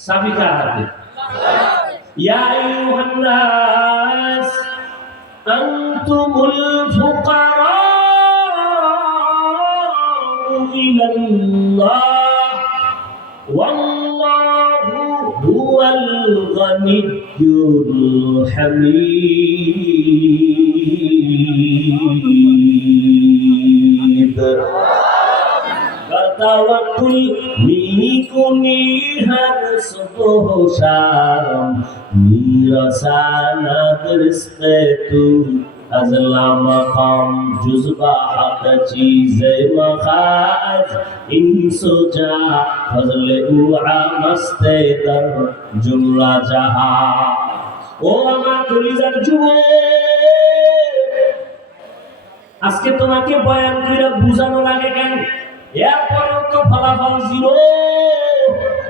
চাবি কার হাতে? ইয়া আইয়ুহান নাস আনতুমুল ফুকারা ইল্লাল্লাহ ওয়াল্লাহু হুয়াল গনিয়্যুল Hamid. Bertawakkul mikuni harus bohsam mirasana rizqetu azla maqam juzba haq cheeze makhaz insuja fazle u'a maste dar jumla jaha। ও আমার কলিজার যুবক, আজকে তোমাকে বয়ান করে বুঝানো লাগে কেন? এরপরেও তো ফলাফল জিরো।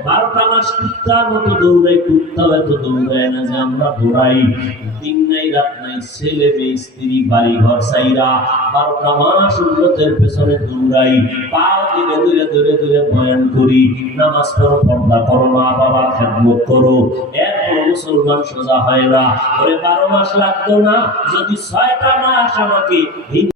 12টা মাস কুত্তার মতো দৌড়াই, কুত্তাও এত দৌড়ায় না যে আমরা দৌড়াই। দিন নাই রাত নাই, ছেলে মেয়ে স্ত্রী বাড়ি ঘর সাইরা 12টা মাস উন্নতের পেছনে দৌড়াই। পাও ধীরে ধীরে ধীরে ধীরে বয়ান করি, নামাজ পড়ো, পর্দা করো, মা বাবার খেদমত করো, এরপর মুসলমান সোজা হয় না। 12 মাস লাগতো না যদি 6টা মাস আমাকে